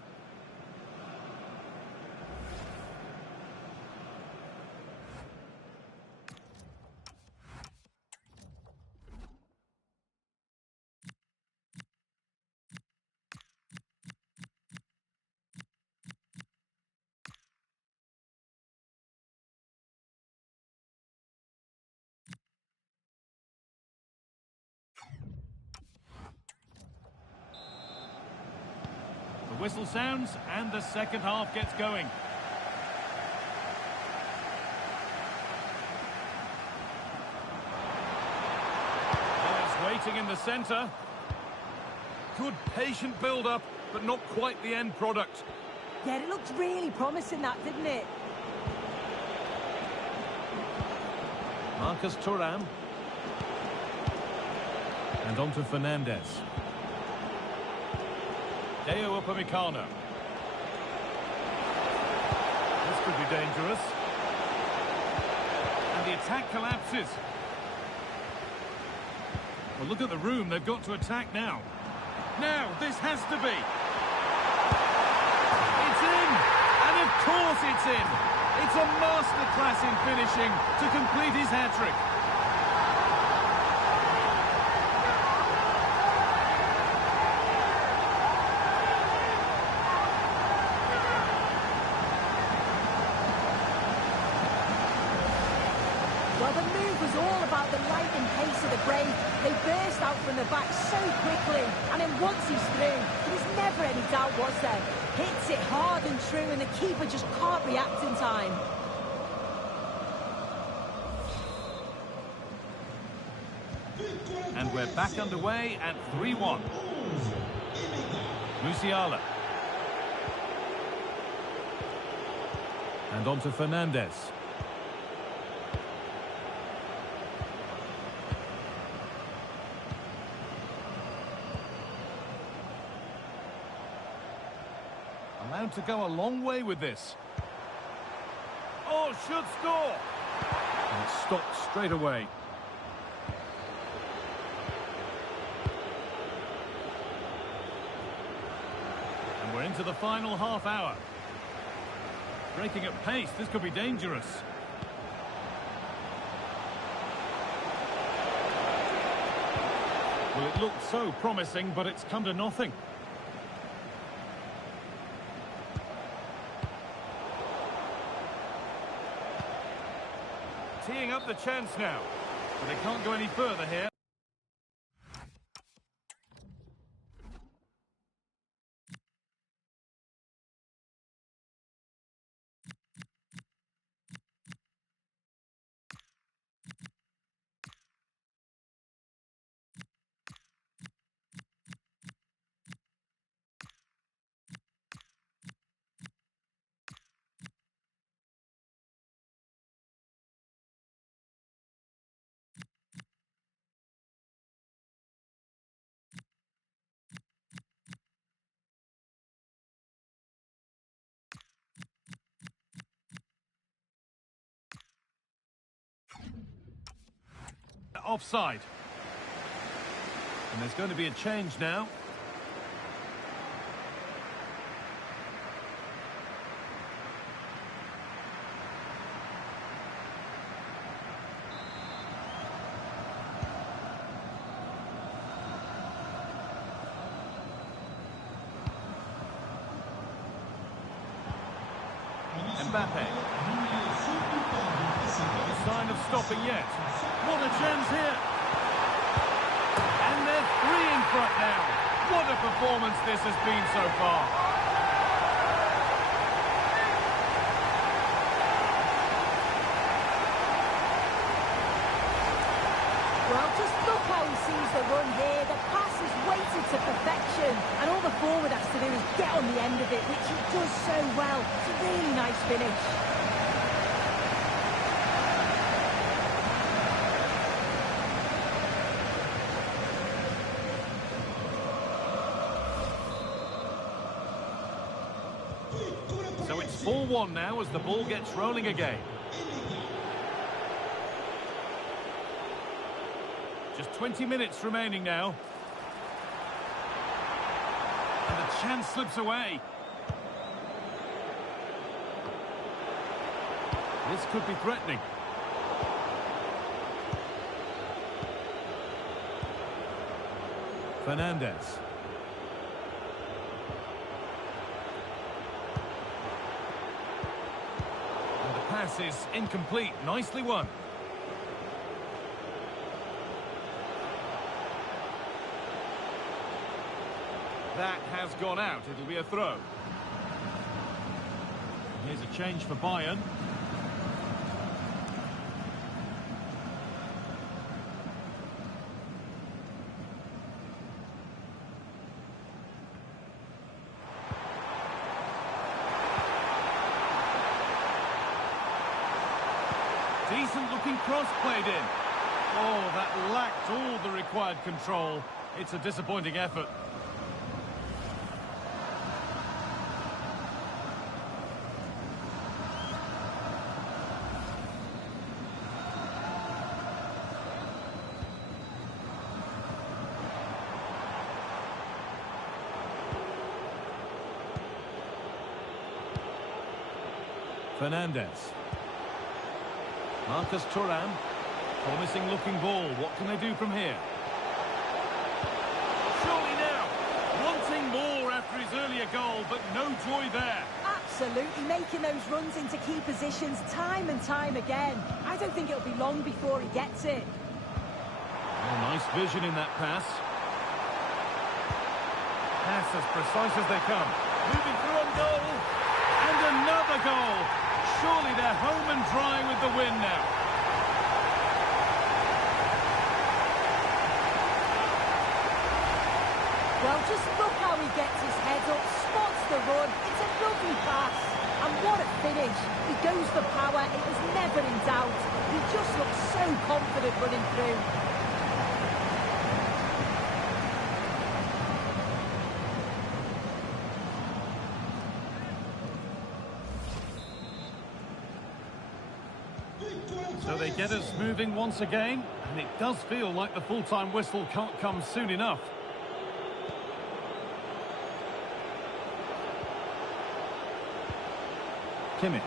The whistle sounds and the second half gets going. Oh, it's waiting in the centre. Good patient build-up, but not quite the end product. Yeah, it looked really promising, that, didn't it? Marcus Thuram. And on to Fernandez. Deo Upamecano. This could be dangerous. And the attack collapses. Well, look at the room they've got to attack now. Now, this has to be. It's in! And of course it's in! It's a masterclass in finishing to complete his hat-trick. Well, the move was all about the lightning pace of the break. They burst out from the back so quickly, and then once he's through, there was never any doubt, was there? Hits it hard and true, and the keeper just can't react in time. And we're back underway at 3-1. Musiala. And on to Fernandez. Allowed to go a long way with this. Oh, should score! And it's stopped straight away. And we're into the final half hour. Breaking at pace, this could be dangerous. Well, it looked so promising, but it's come to nothing. Teeing up the chance now. But they can't go any further here. Offside. And there's going to be a change now. Mbappe. No sign of stopping yet. What a chance here. And they're 3 in front now. What a performance this has been so far. Well, just look how he sees the run here. The pass is weighted to perfection. And all the forward has to do is get on the end of it, which he does so well. It's a really nice finish. So it's 4-1 now as the ball gets rolling again. Just 20 minutes remaining now. And the chance slips away. This could be threatening. Fernandez. And the pass is incomplete. Nicely won. That has gone out. It'll be a throw. Here's a change for Bayern. Decent looking cross played in. Oh, that lacked all the required control. It's a disappointing effort. Fernandez. Marcus Thuram. Promising looking ball. What can they do from here? Surely now. Wanting more after his earlier goal, but no joy there. Absolutely, making those runs into key positions time and time again. I don't think it'll be long before he gets it. Oh, nice vision in that pass. Pass as precise as they come. Moving through on goal. And another goal. Surely they're home and dry with the win now. Well, just look how he gets his head up, spots the run. It's a lovely pass. And what a finish. He goes for power. It was never in doubt. He just looks so confident running through. So they get us moving once again, and it does feel like the full-time whistle can't come soon enough. Kimmich.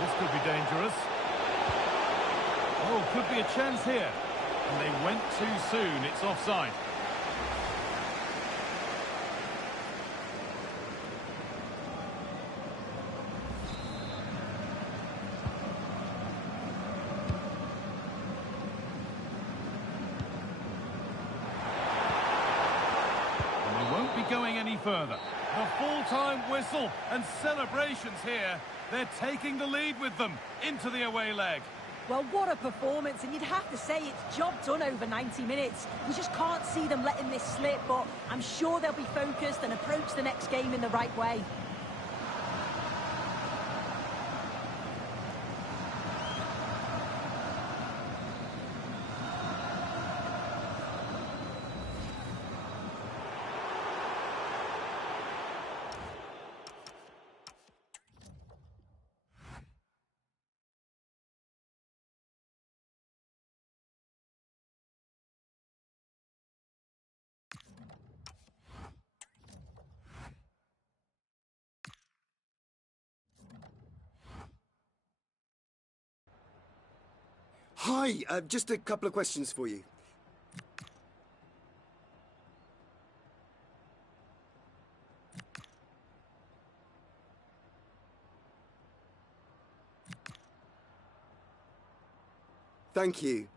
This could be dangerous. Oh, could be a chance here. And they went too soon. It's offside. further. The full-time whistle and celebrations here. They're taking the lead with them into the away leg. Well, what a performance, and you'd have to say it's job done over 90 minutes. You just can't see them letting this slip, but I'm sure they'll be focused and approach the next game in the right way. Hi, just a couple of questions for you. Thank you.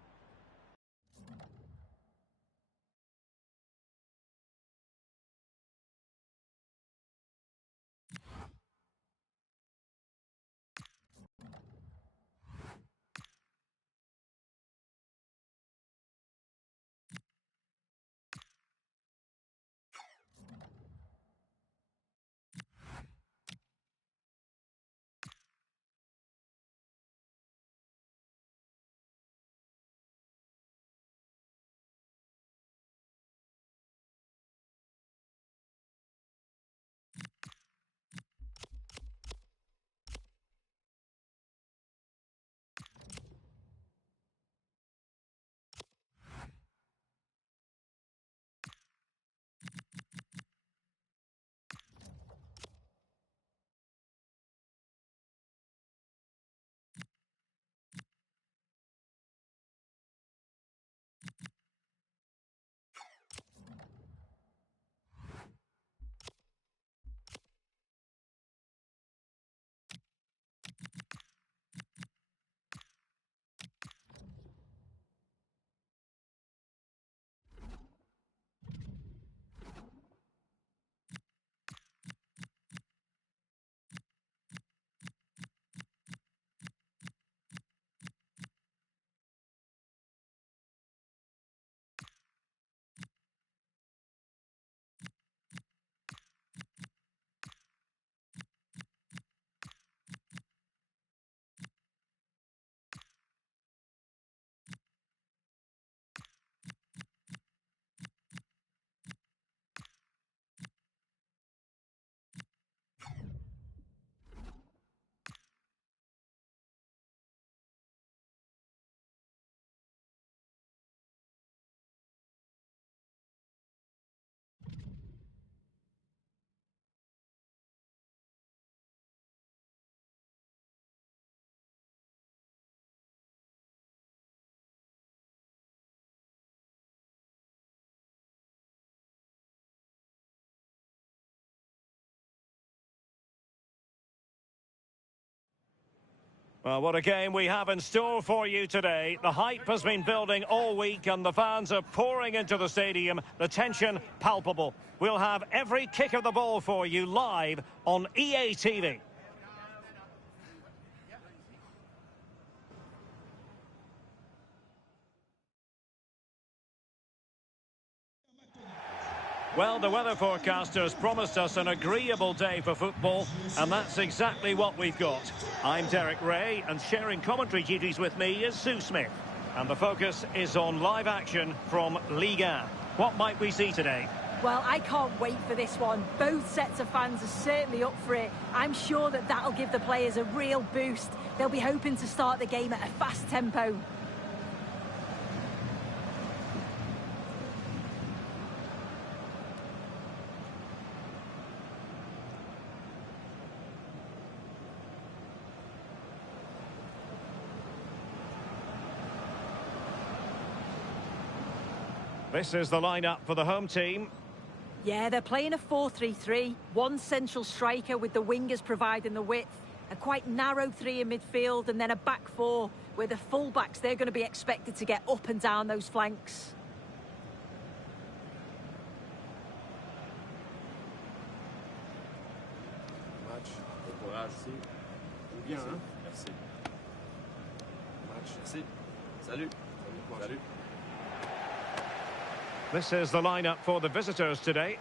Well, what a game we have in store for you today. The hype has been building all week and the fans are pouring into the stadium. The tension palpable. We'll have every kick of the ball for you live on EA TV. Well, the weather forecasters promised us an agreeable day for football, and that's exactly what we've got. I'm Derek Ray, and sharing commentary duties with me is Sue Smith. And the focus is on live action from Ligue 1. What might we see today? Well, I can't wait for this one. Both sets of fans are certainly up for it. I'm sure that that'll give the players a real boost. They'll be hoping to start the game at a fast tempo. This is the lineup for the home team. Yeah, they're playing a 4-3-3. One central striker with the wingers providing the width. A quite narrow three in midfield and then a back four where the full-backs, they're going to be expected to get up and down those flanks. bien, hein. Merci. Match. Merci. Salut. Salut. This is the lineup for the visitors today.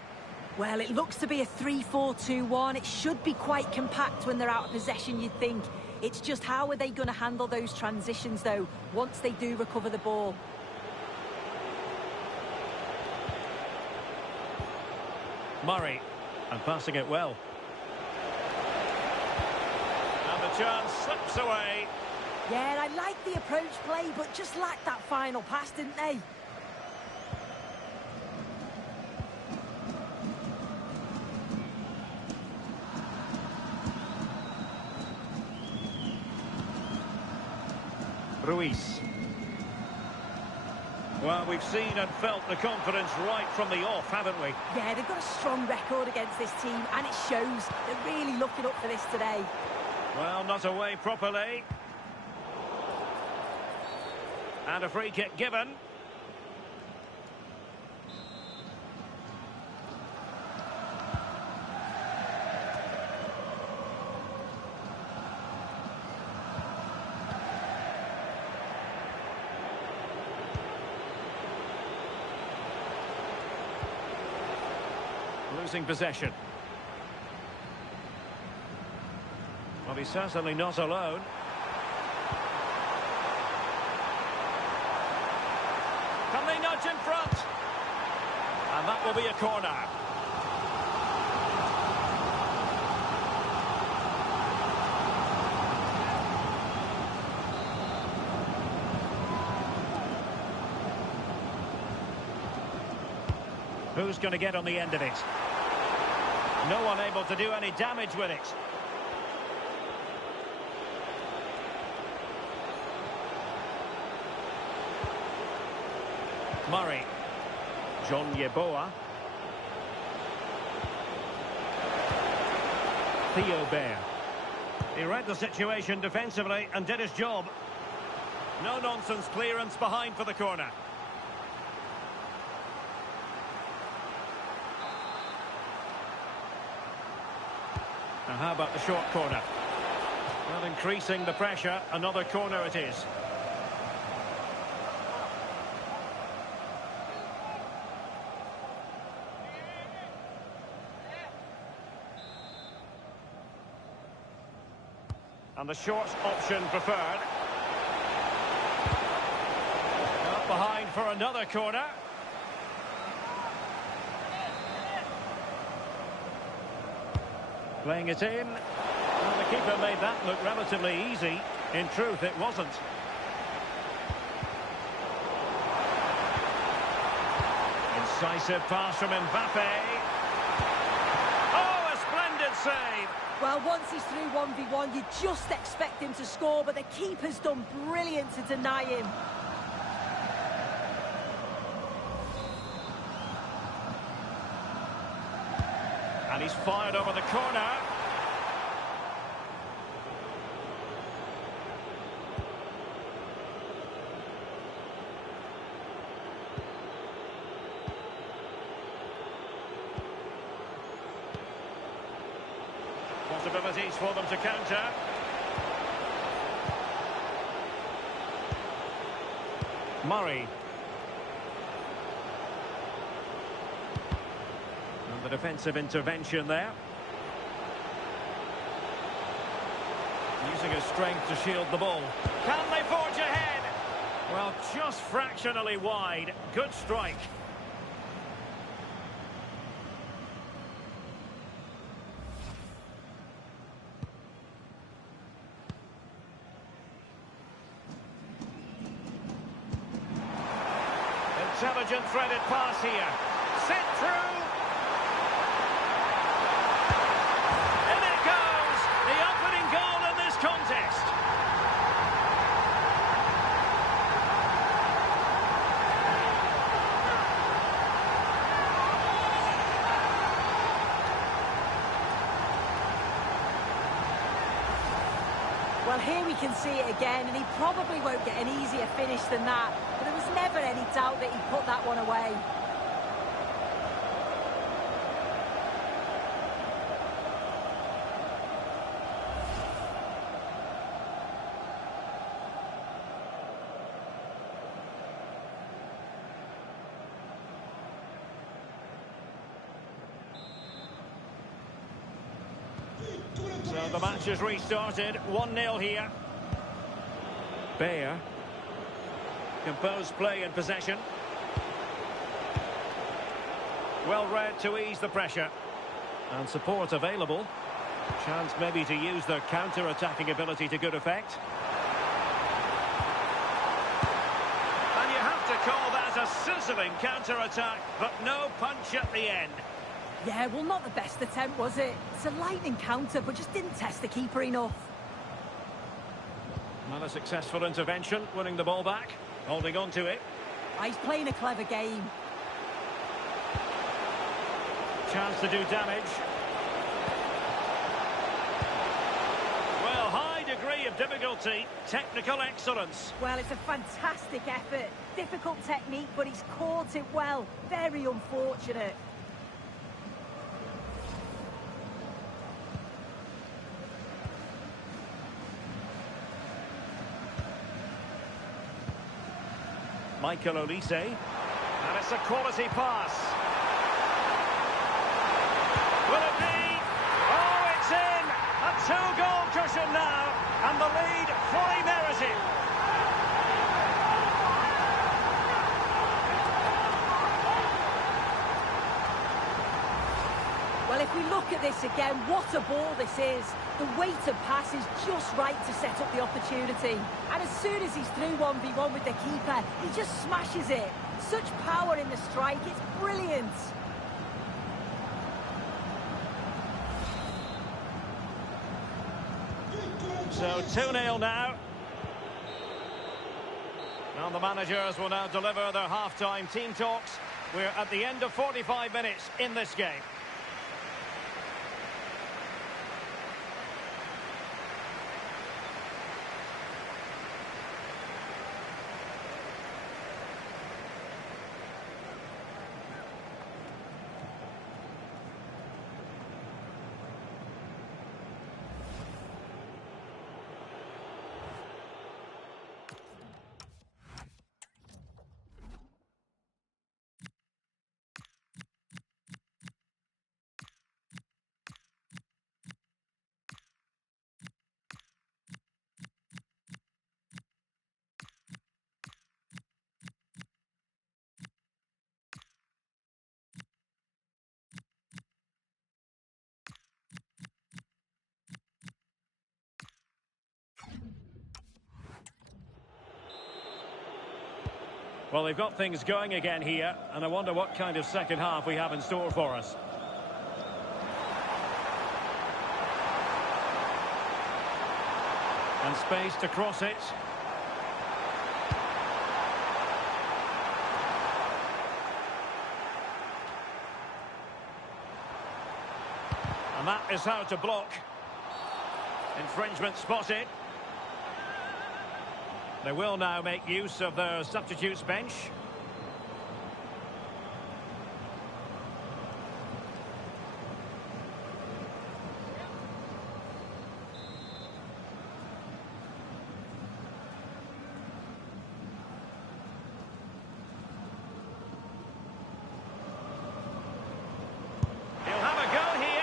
Well, it looks to be a 3-4-2-1. It should be quite compact when they're out of possession, you'd think. It's just how are they going to handle those transitions, though, once they do recover the ball? Murray, and passing it well. And the chance slips away. Yeah, I like the approach play, but just lacked that final pass, didn't they? Ruiz. Well, we've seen and felt the confidence right from the off, haven't we? Yeah, they've got a strong record against this team, and it shows. They're really looking up for this today. Well, not away properly. And a free kick given. Losing possession. Well, he's certainly not alone. Can they nudge in front? And that will be a corner. Who's going to get on the end of it? No one able to do any damage with it. Murray. John Yeboah. Theo Bair. He read the situation defensively and did his job. No-nonsense clearance behind for the corner. Now how about the short corner? Well, increasing the pressure, another corner it is. And the short option preferred. Up behind for another corner. Playing it in. Well, the keeper made that look relatively easy. In truth, it wasn't. Incisive pass from Mbappe. Oh, a splendid save! Well, once he's through 1v1, you just expect him to score, but the keeper's done brilliant to deny him. And he's fired over the corner. Possibilities for them to counter. Murray. The defensive intervention there. Using his strength to shield the ball. Can they forge ahead? Well, just fractionally wide. Good strike. Intelligent threaded pass here. Sent through. Contest. Well, here we can see it again, and he probably won't get an easier finish than that, but there was never any doubt that he put that one away. So the match has restarted. 1-0 here. Bayer. Composed play in possession. Well read to ease the pressure. And support available. Chance maybe to use their counter-attacking ability to good effect. And you have to call that a sizzling counter-attack, but no punch at the end. Yeah, well, not the best attempt, was it? It's a lightning counter, but just didn't test the keeper enough. Not a successful intervention, winning the ball back, holding on to it. He's playing a clever game. Chance to do damage. Well, high degree of difficulty, technical excellence. Well, it's a fantastic effort. Difficult technique, but he's caught it well. Very unfortunate. Michael Olise. And it's a quality pass. Will it be? Oh, it's in! A two-goal cushion now, and the lead fully merited. Well, if we look at this again, what a ball this is. The weighted pass is just right to set up the opportunity. And as soon as he's through 1v1 with the keeper, he just smashes it. Such power in the strike, it's brilliant. So 2-0 now. Now the managers will now deliver their half-time team talks. We're at the end of 45 minutes in this game. Well, they've got things going again here, and I wonder what kind of second half we have in store for us. And space to cross it. And that is how to block. Infringement spotted. They will now make use of their substitutes bench. He'll have a go here.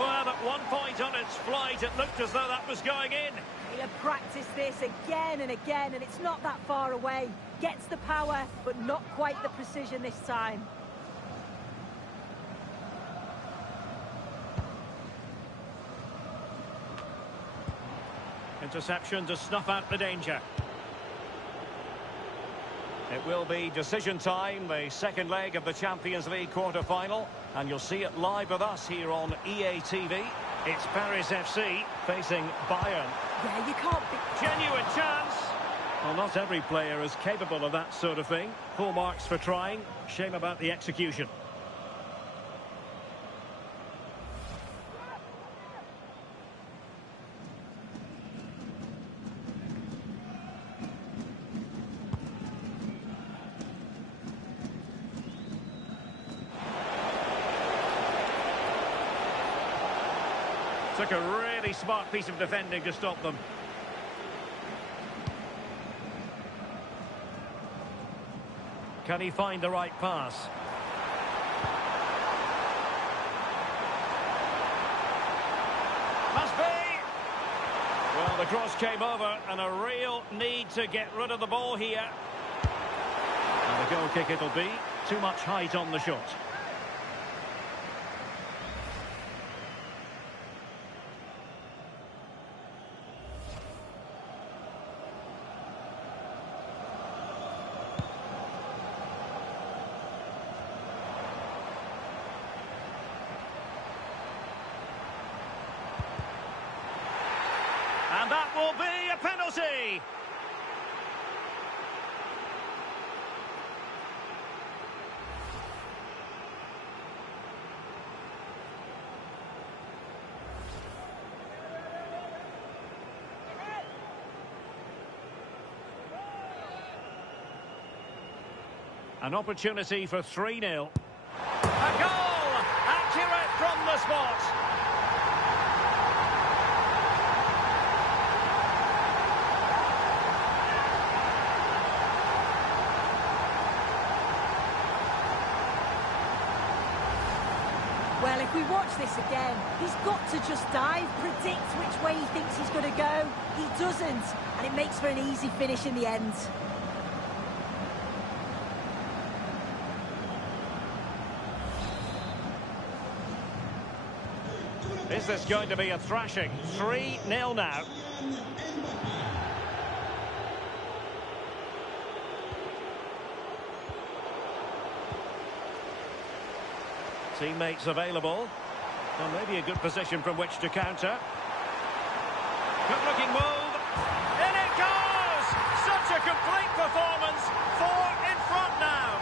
Well, at one point on its flight, it looked as though that was going in. He'll have practiced this again and again, and it's not that far away. Gets the power, but not quite the precision this time. Interception to snuff out the danger. It will be decision time, the second leg of the Champions League quarter-final, and you'll see it live with us here on EA TV. It's Paris FC facing Bayern. Yeah, you can't be... Genuine chance. Well, not every player is capable of that sort of thing. Full marks for trying. Shame about the execution. Took a really smart piece of defending to stop them. Can he find the right pass? the cross came over, and a real need to get rid of the ball here. And the goal kick it'll be. Too much height on the shot. And that will be a penalty. An opportunity for 3-0. A goal! Accurate from the spot. Well, if we watch this again, he's got to just dive, predict which way he thinks he's going to go. He doesn't, and it makes for an easy finish in the end. Is this going to be a thrashing? 3-0 now. Teammates available. Well, maybe a good position from which to counter. Good looking move. In it goes! Such a complete performance. 4 in front now.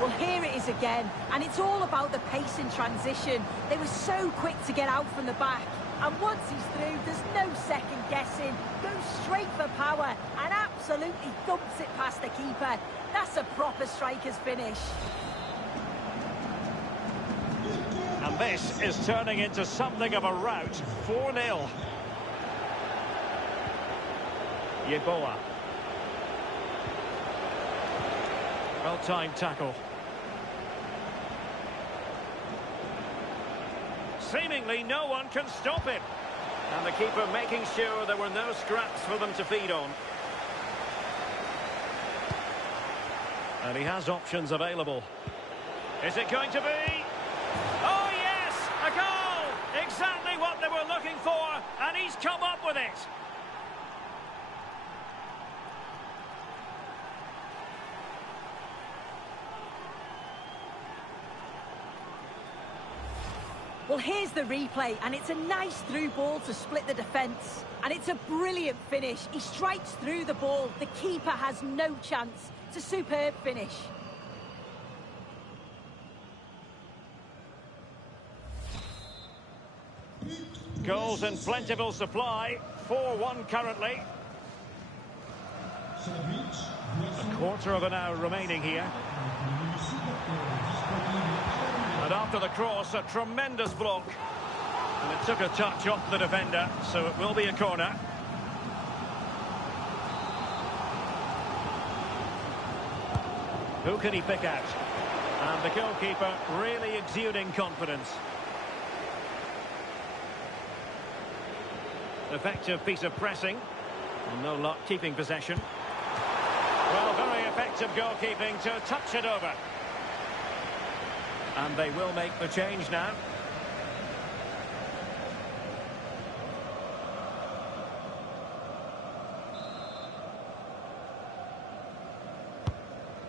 Well, here it is again, and it's all about the pace in transition. They were so quick to get out from the back, and once he's through, there's no second guessing. Goes straight for power and absolutely thumps it past the keeper. That's a proper striker's finish. And this is turning into something of a rout. 4-0. Yeboah. Well-timed tackle. Seemingly no one can stop him. And the keeper making sure there were no scraps for them to feed on. And he has options available. Is it going to be? Oh yes! A goal! Exactly what they were looking for, and he's come up with it. Well, here's the replay, and it's a nice through ball to split the defence. And it's a brilliant finish. He strikes through the ball. The keeper has no chance. It's a superb finish. Goals in plentiful supply. 4-1 currently. A quarter of an hour remaining here. And after the cross, a tremendous block. And it took a touch off the defender, so it will be a corner. Who can he pick out? And the goalkeeper really exuding confidence. Effective piece of pressing. And no luck keeping possession. Well, very effective goalkeeping to touch it over. And they will make the change now.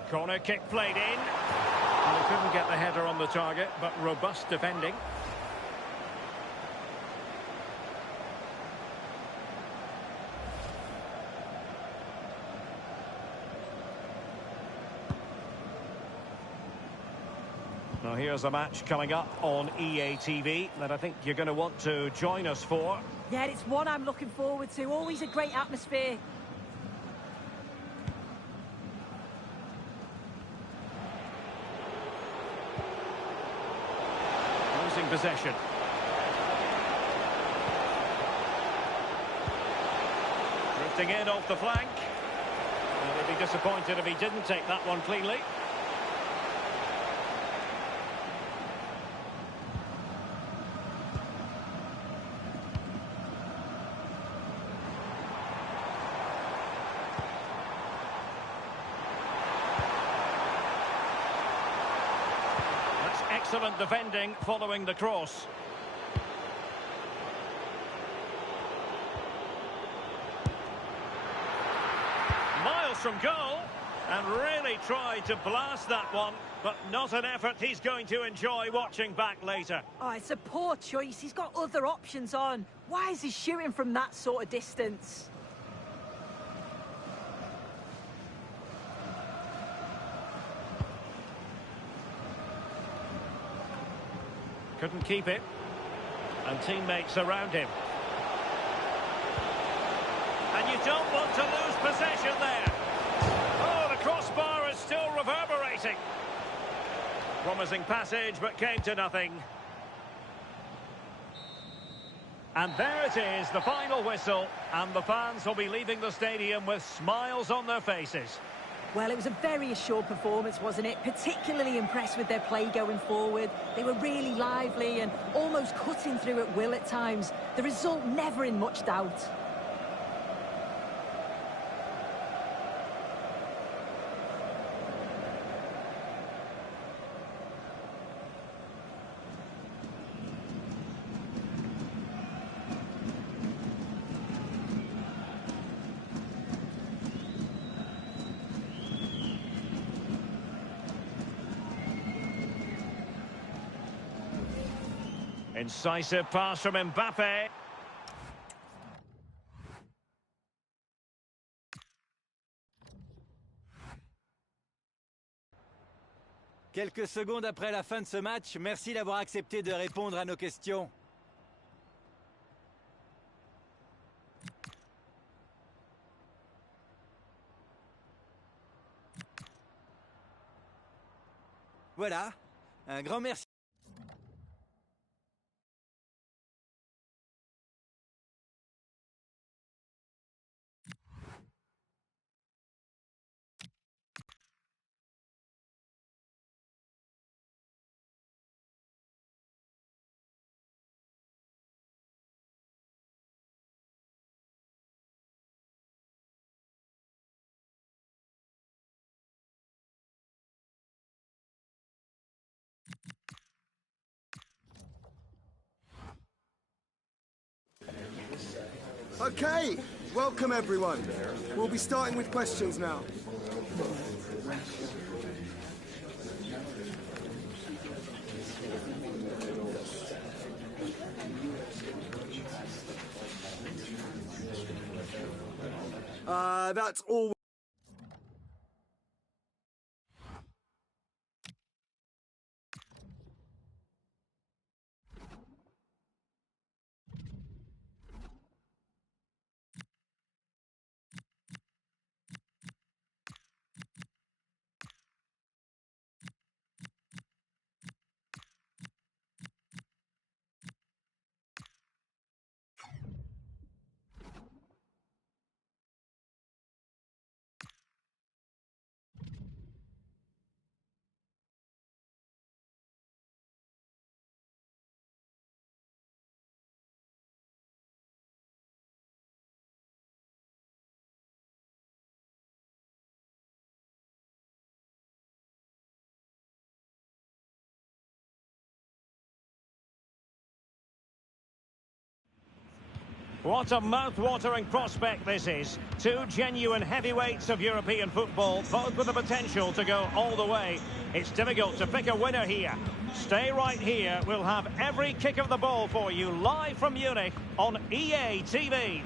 Corner kick played in. And they couldn't get the header on the target, but robust defending. Now here's a match coming up on EA TV that I think you're going to want to join us for. Yeah, it's one I'm looking forward to. Always a great atmosphere. Losing possession. Drifting in off the flank. And he'd be disappointed if he didn't take that one cleanly. That's excellent defending following the cross. From goal, and really tried to blast that one, but not an effort he's going to enjoy watching back later. Oh, it's a poor choice. He's got other options on. Why is he shooting from that sort of distance? Couldn't keep it, and teammates around him. And you don't want to lose possession there. Oh, the crossbar is still reverberating. Promising passage, but came to nothing. And there it is, the final whistle, and the fans will be leaving the stadium with smiles on their faces. Well, it was a very assured performance, wasn't it? Particularly impressed with their play going forward. They were really lively and almost cutting through at will at times. The result never in much doubt. Incisive pass from Mbappe. Quelques secondes après la fin de ce match, merci d'avoir accepté de répondre à nos questions. Voilà, un grand merci. Okay, welcome everyone. We'll be starting with questions now. That's all. What a mouth-watering prospect this is. Two genuine heavyweights of European football, both with the potential to go all the way. It's difficult to pick a winner here. Stay right here. We'll have every kick of the ball for you live from Munich on EA TV.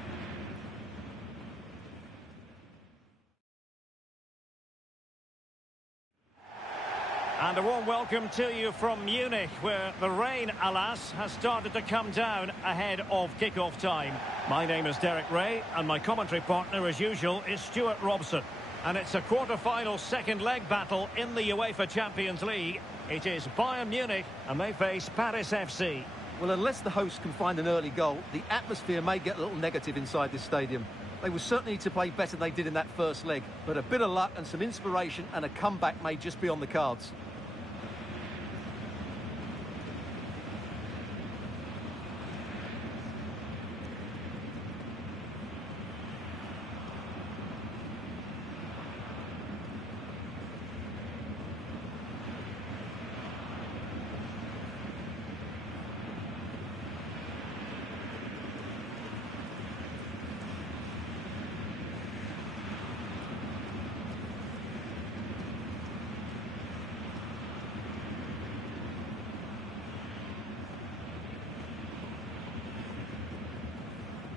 And a warm welcome to you from Munich, where the rain, alas, has started to come down ahead of kick-off time. My name is Derek Ray, and my commentary partner, as usual, is Stuart Robson. And it's a quarter-final second leg battle in the UEFA Champions League. It is Bayern Munich, and they face Paris FC. Well, unless the host can find an early goal, the atmosphere may get a little negative inside this stadium. They will certainly need to play better than they did in that first leg, but a bit of luck and some inspiration and a comeback may just be on the cards.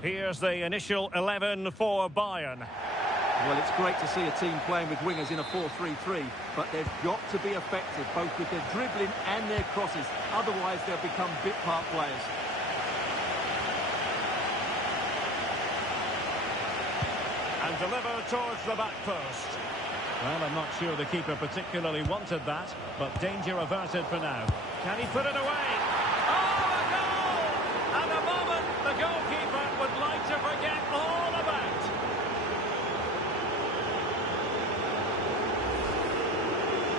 Here's the initial 11 for Bayern. Well, it's great to see a team playing with wingers in a 4-3-3, but they've got to be effective, both with their dribbling and their crosses. Otherwise, they'll become bit-part players. And delivered towards the back post. Well, I'm not sure the keeper particularly wanted that, but danger averted for now. Can he put it away? Oh, a goal! And a moment the goalkeeper would like to forget all about.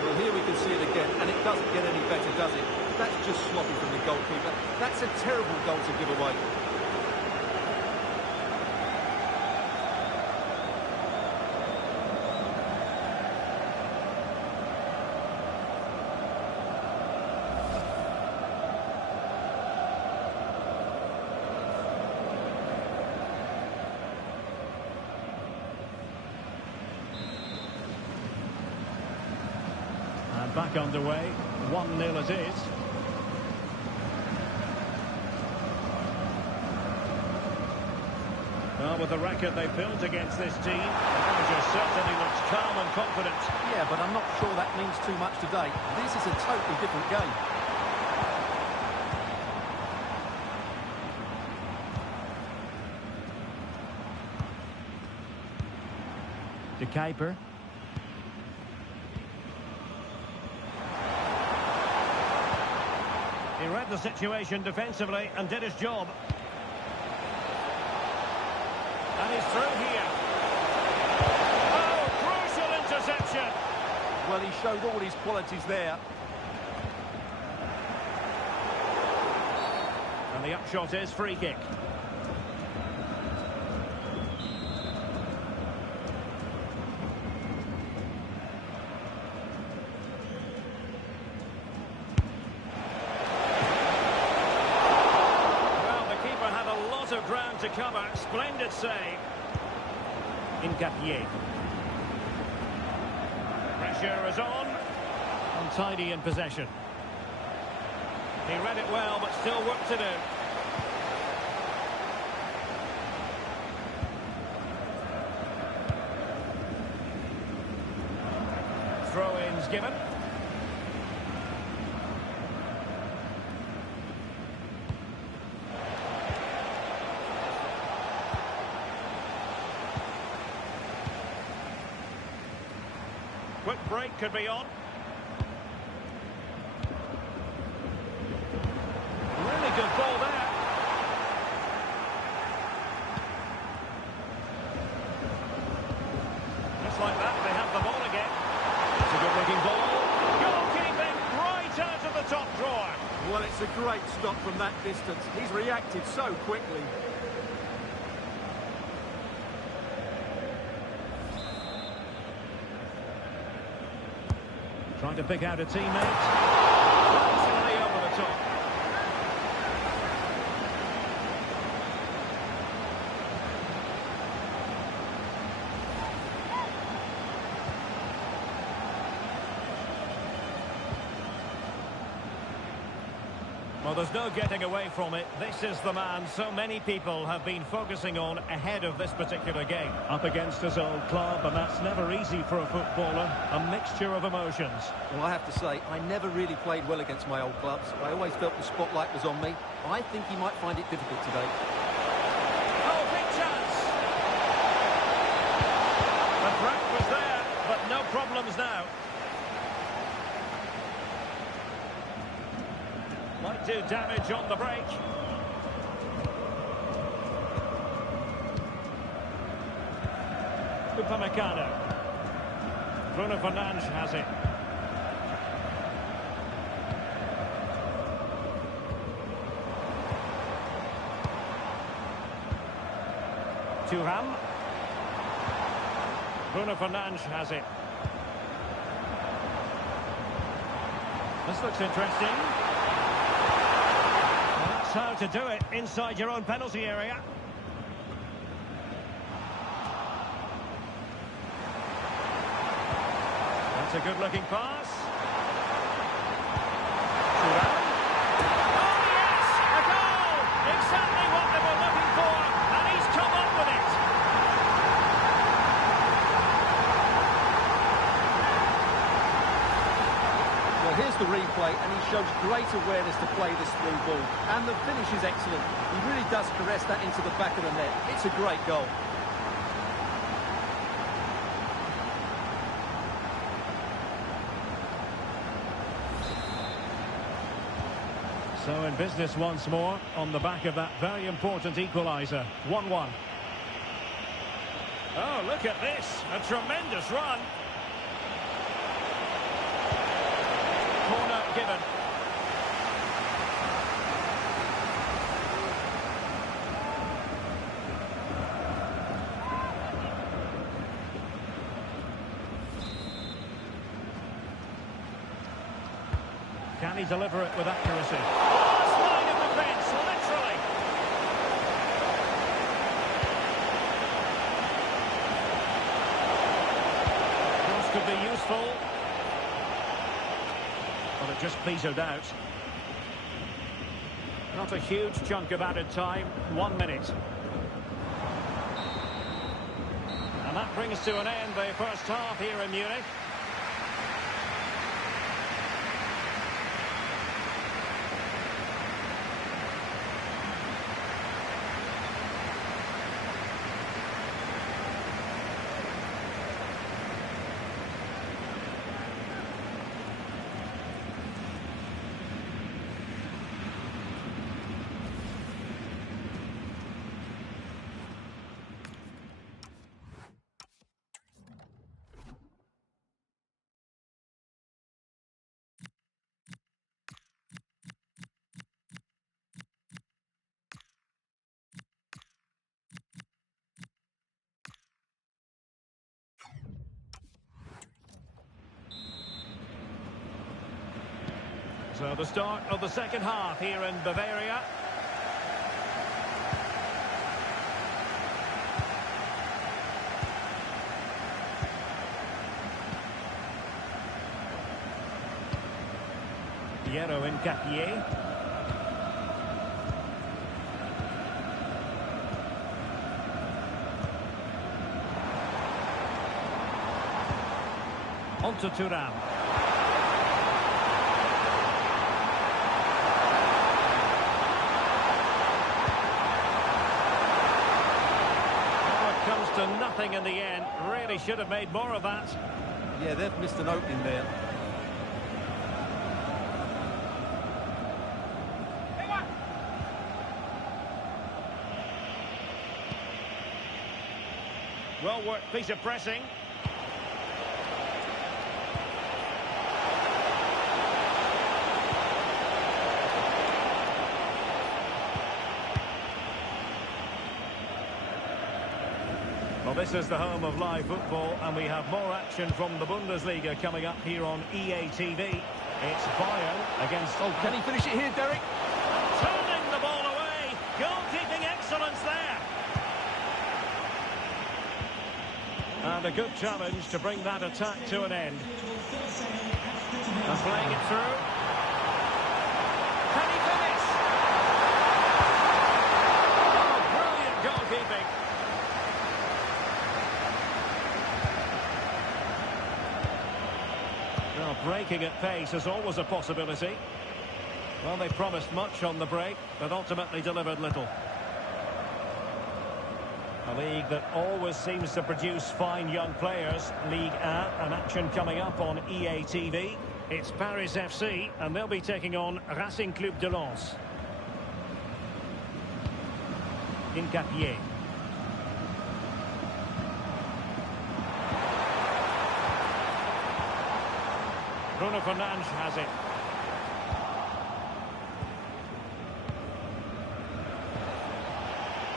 Well, here we can see it again, and it doesn't get any better, does it? That's just sloppy from the goalkeeper. That's a terrible goal to give away. Back underway, 1-0 it is. Well, with the record they've built against this team, the manager certainly looks calm and confident. Yeah, but I'm not sure that means too much today. This is a totally different game. De Kuiper. He read the situation defensively and did his job. And he's through here. Oh, crucial interception. Well, he showed all his qualities there. And the upshot is free kick. To cover, splendid save. Incapié. Pressure is on. Untidy in possession. He read it well, but still work to do. Throw-ins given. Quick break could be on. Really good ball there. Just like that, they have the ball again. It's a good-looking ball. Goalkeeping right out of the top drawer. Well, it's a great stop from that distance. He's reacted so quickly. Trying to pick out a teammate. Absolutely over the top. Well, there's no getting away from it. This is the man so many people have been focusing on ahead of this particular game. Up against his old club, and that's never easy for a footballer. A mixture of emotions. Well, I have to say, I never really played well against my old clubs. I always felt the spotlight was on me. I think he might find it difficult today. Oh, big chance! The threat was there, but no problems now. Might do damage on the break. Upamecano. Bruno Fernandes has it. Thuram. Bruno Fernandes has it. This looks interesting. Well, that's how to do it inside your own penalty area. That's a good-looking pass. Thuram. Oh, yes! A goal! Exactly what they were looking for, and he's come up with it. Well, here's the replay, and he shows great awareness to play this through ball. And the finish is excellent. He really does caress that into the back of the net. It's a great goal. So in business once more on the back of that very important equaliser. 1-1. Oh, look at this. A tremendous run. Corner given. Can he deliver it with accuracy? Last line of defence, literally. This could be useful. But it just petered out. Not a huge chunk of added time. 1 minute. And that brings to an end the first half here in Munich. So the start of the second half here in Bavaria. Piero in Capier. On to Thuram. To nothing in the end. Really should have made more of that. Yeah, they've missed an opening there. Well worked piece of pressing. Well, this is the home of live football, and we have more action from the Bundesliga coming up here on EA TV. It's Bayern against... Oh, can he finish it here, Derek? Turning the ball away. Goalkeeping excellence there. And a good challenge to bring that attack to an end. And playing it through. Can he finish? Oh, brilliant goalkeeping. Well, breaking at pace is always a possibility. Well, they promised much on the break, but ultimately delivered little. A league that always seems to produce fine young players. Ligue 1, an action coming up on EA TV. It's Paris FC, and they'll be taking on Racing Club de Lens. In Capier. Bruno Fernandes has it.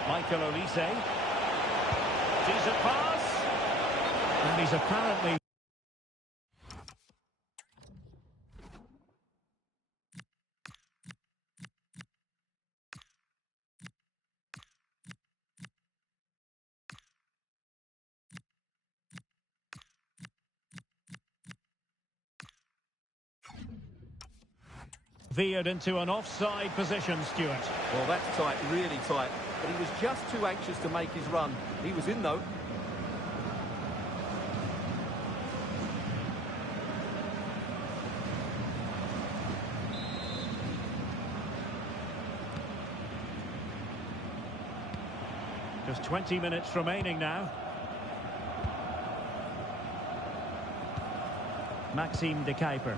Michael Olise. Decent pass. And he's apparently... veered into an offside position, Stuart. Well, that's tight, really tight. But he was just too anxious to make his run. He was in, though. Just 20 minutes remaining now. Maxime de Kuiper.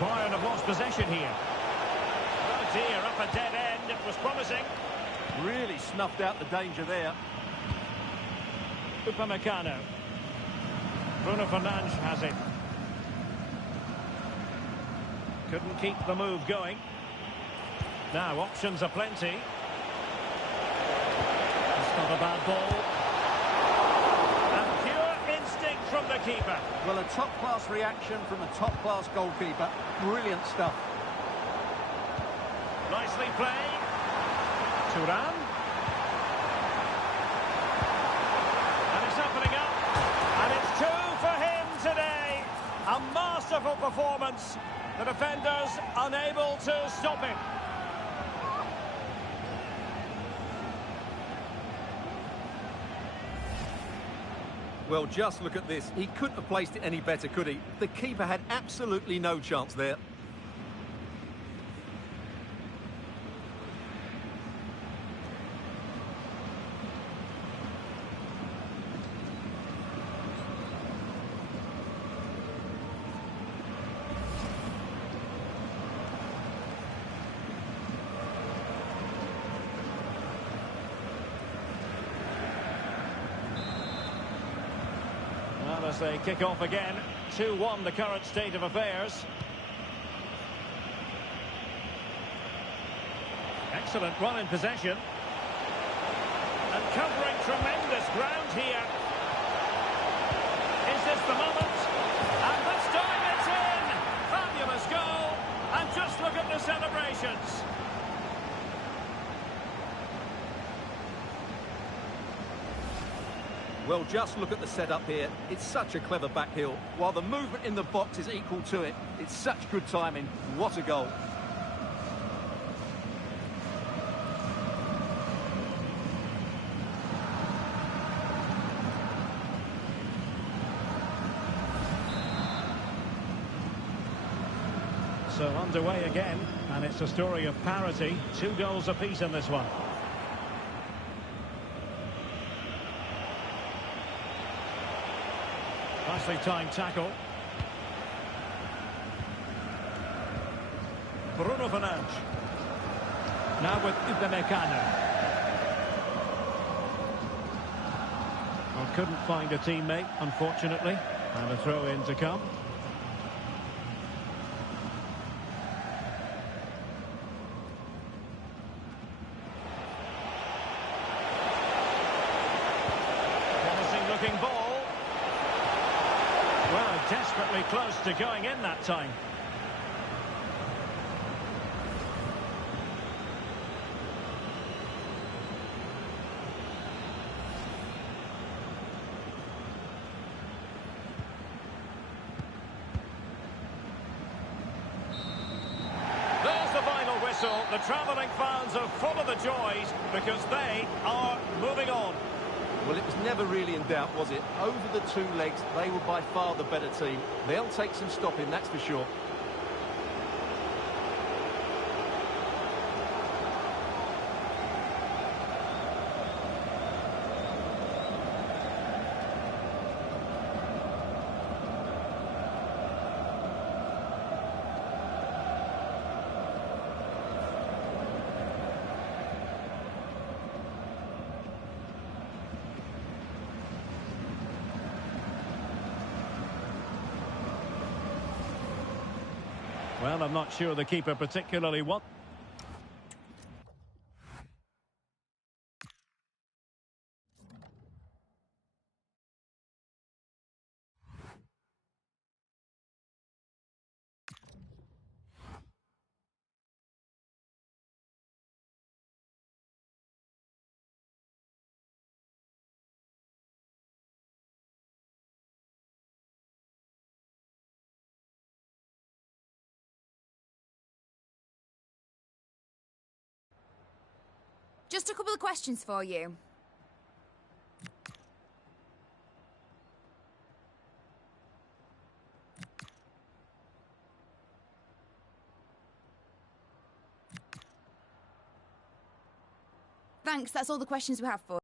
Bayern have lost possession here. Oh dear, up a dead end. It was promising. Really snuffed out the danger there. Upamecano. Bruno Fernandes has it. Couldn't keep the move going. Now options are plenty. It's not a bad ball. And pure instinct from the keeper. Well, a top-class reaction from a top-class goalkeeper. Brilliant stuff. Nicely played. Thuram. And it's opening up. And it's 2 for him today. A masterful performance. The defenders unable to stop him. Well, just look at this. He couldn't have placed it any better, could he? The keeper had absolutely no chance there. As they kick off again, 2-1 the current state of affairs. Excellent run in possession. And covering tremendous ground here. Is this the moment? And this time it's in! Fabulous goal! And just look at the celebrations. Well, just look at the setup here. It's such a clever back heel. While the movement in the box is equal to it, it's such good timing. What a goal. So underway again, and it's a story of parity. 2 goals apiece in this one. Nicely timed tackle. Bruno Fernandes. Now with Upamecano. Well, couldn't find a teammate, unfortunately. And a throw-in to come. Promising looking ball. Well, desperately close to going in that time. There's the final whistle. The travelling fans are full of the joys because they are moving on. Well, it was never really in doubt, was it? Over the 2 legs, they were by far the better team. They'll take some stopping, that's for sure. Well, I'm not sure the keeper particularly wants. Just a couple of questions for you. Thanks, that's all the questions we have for you.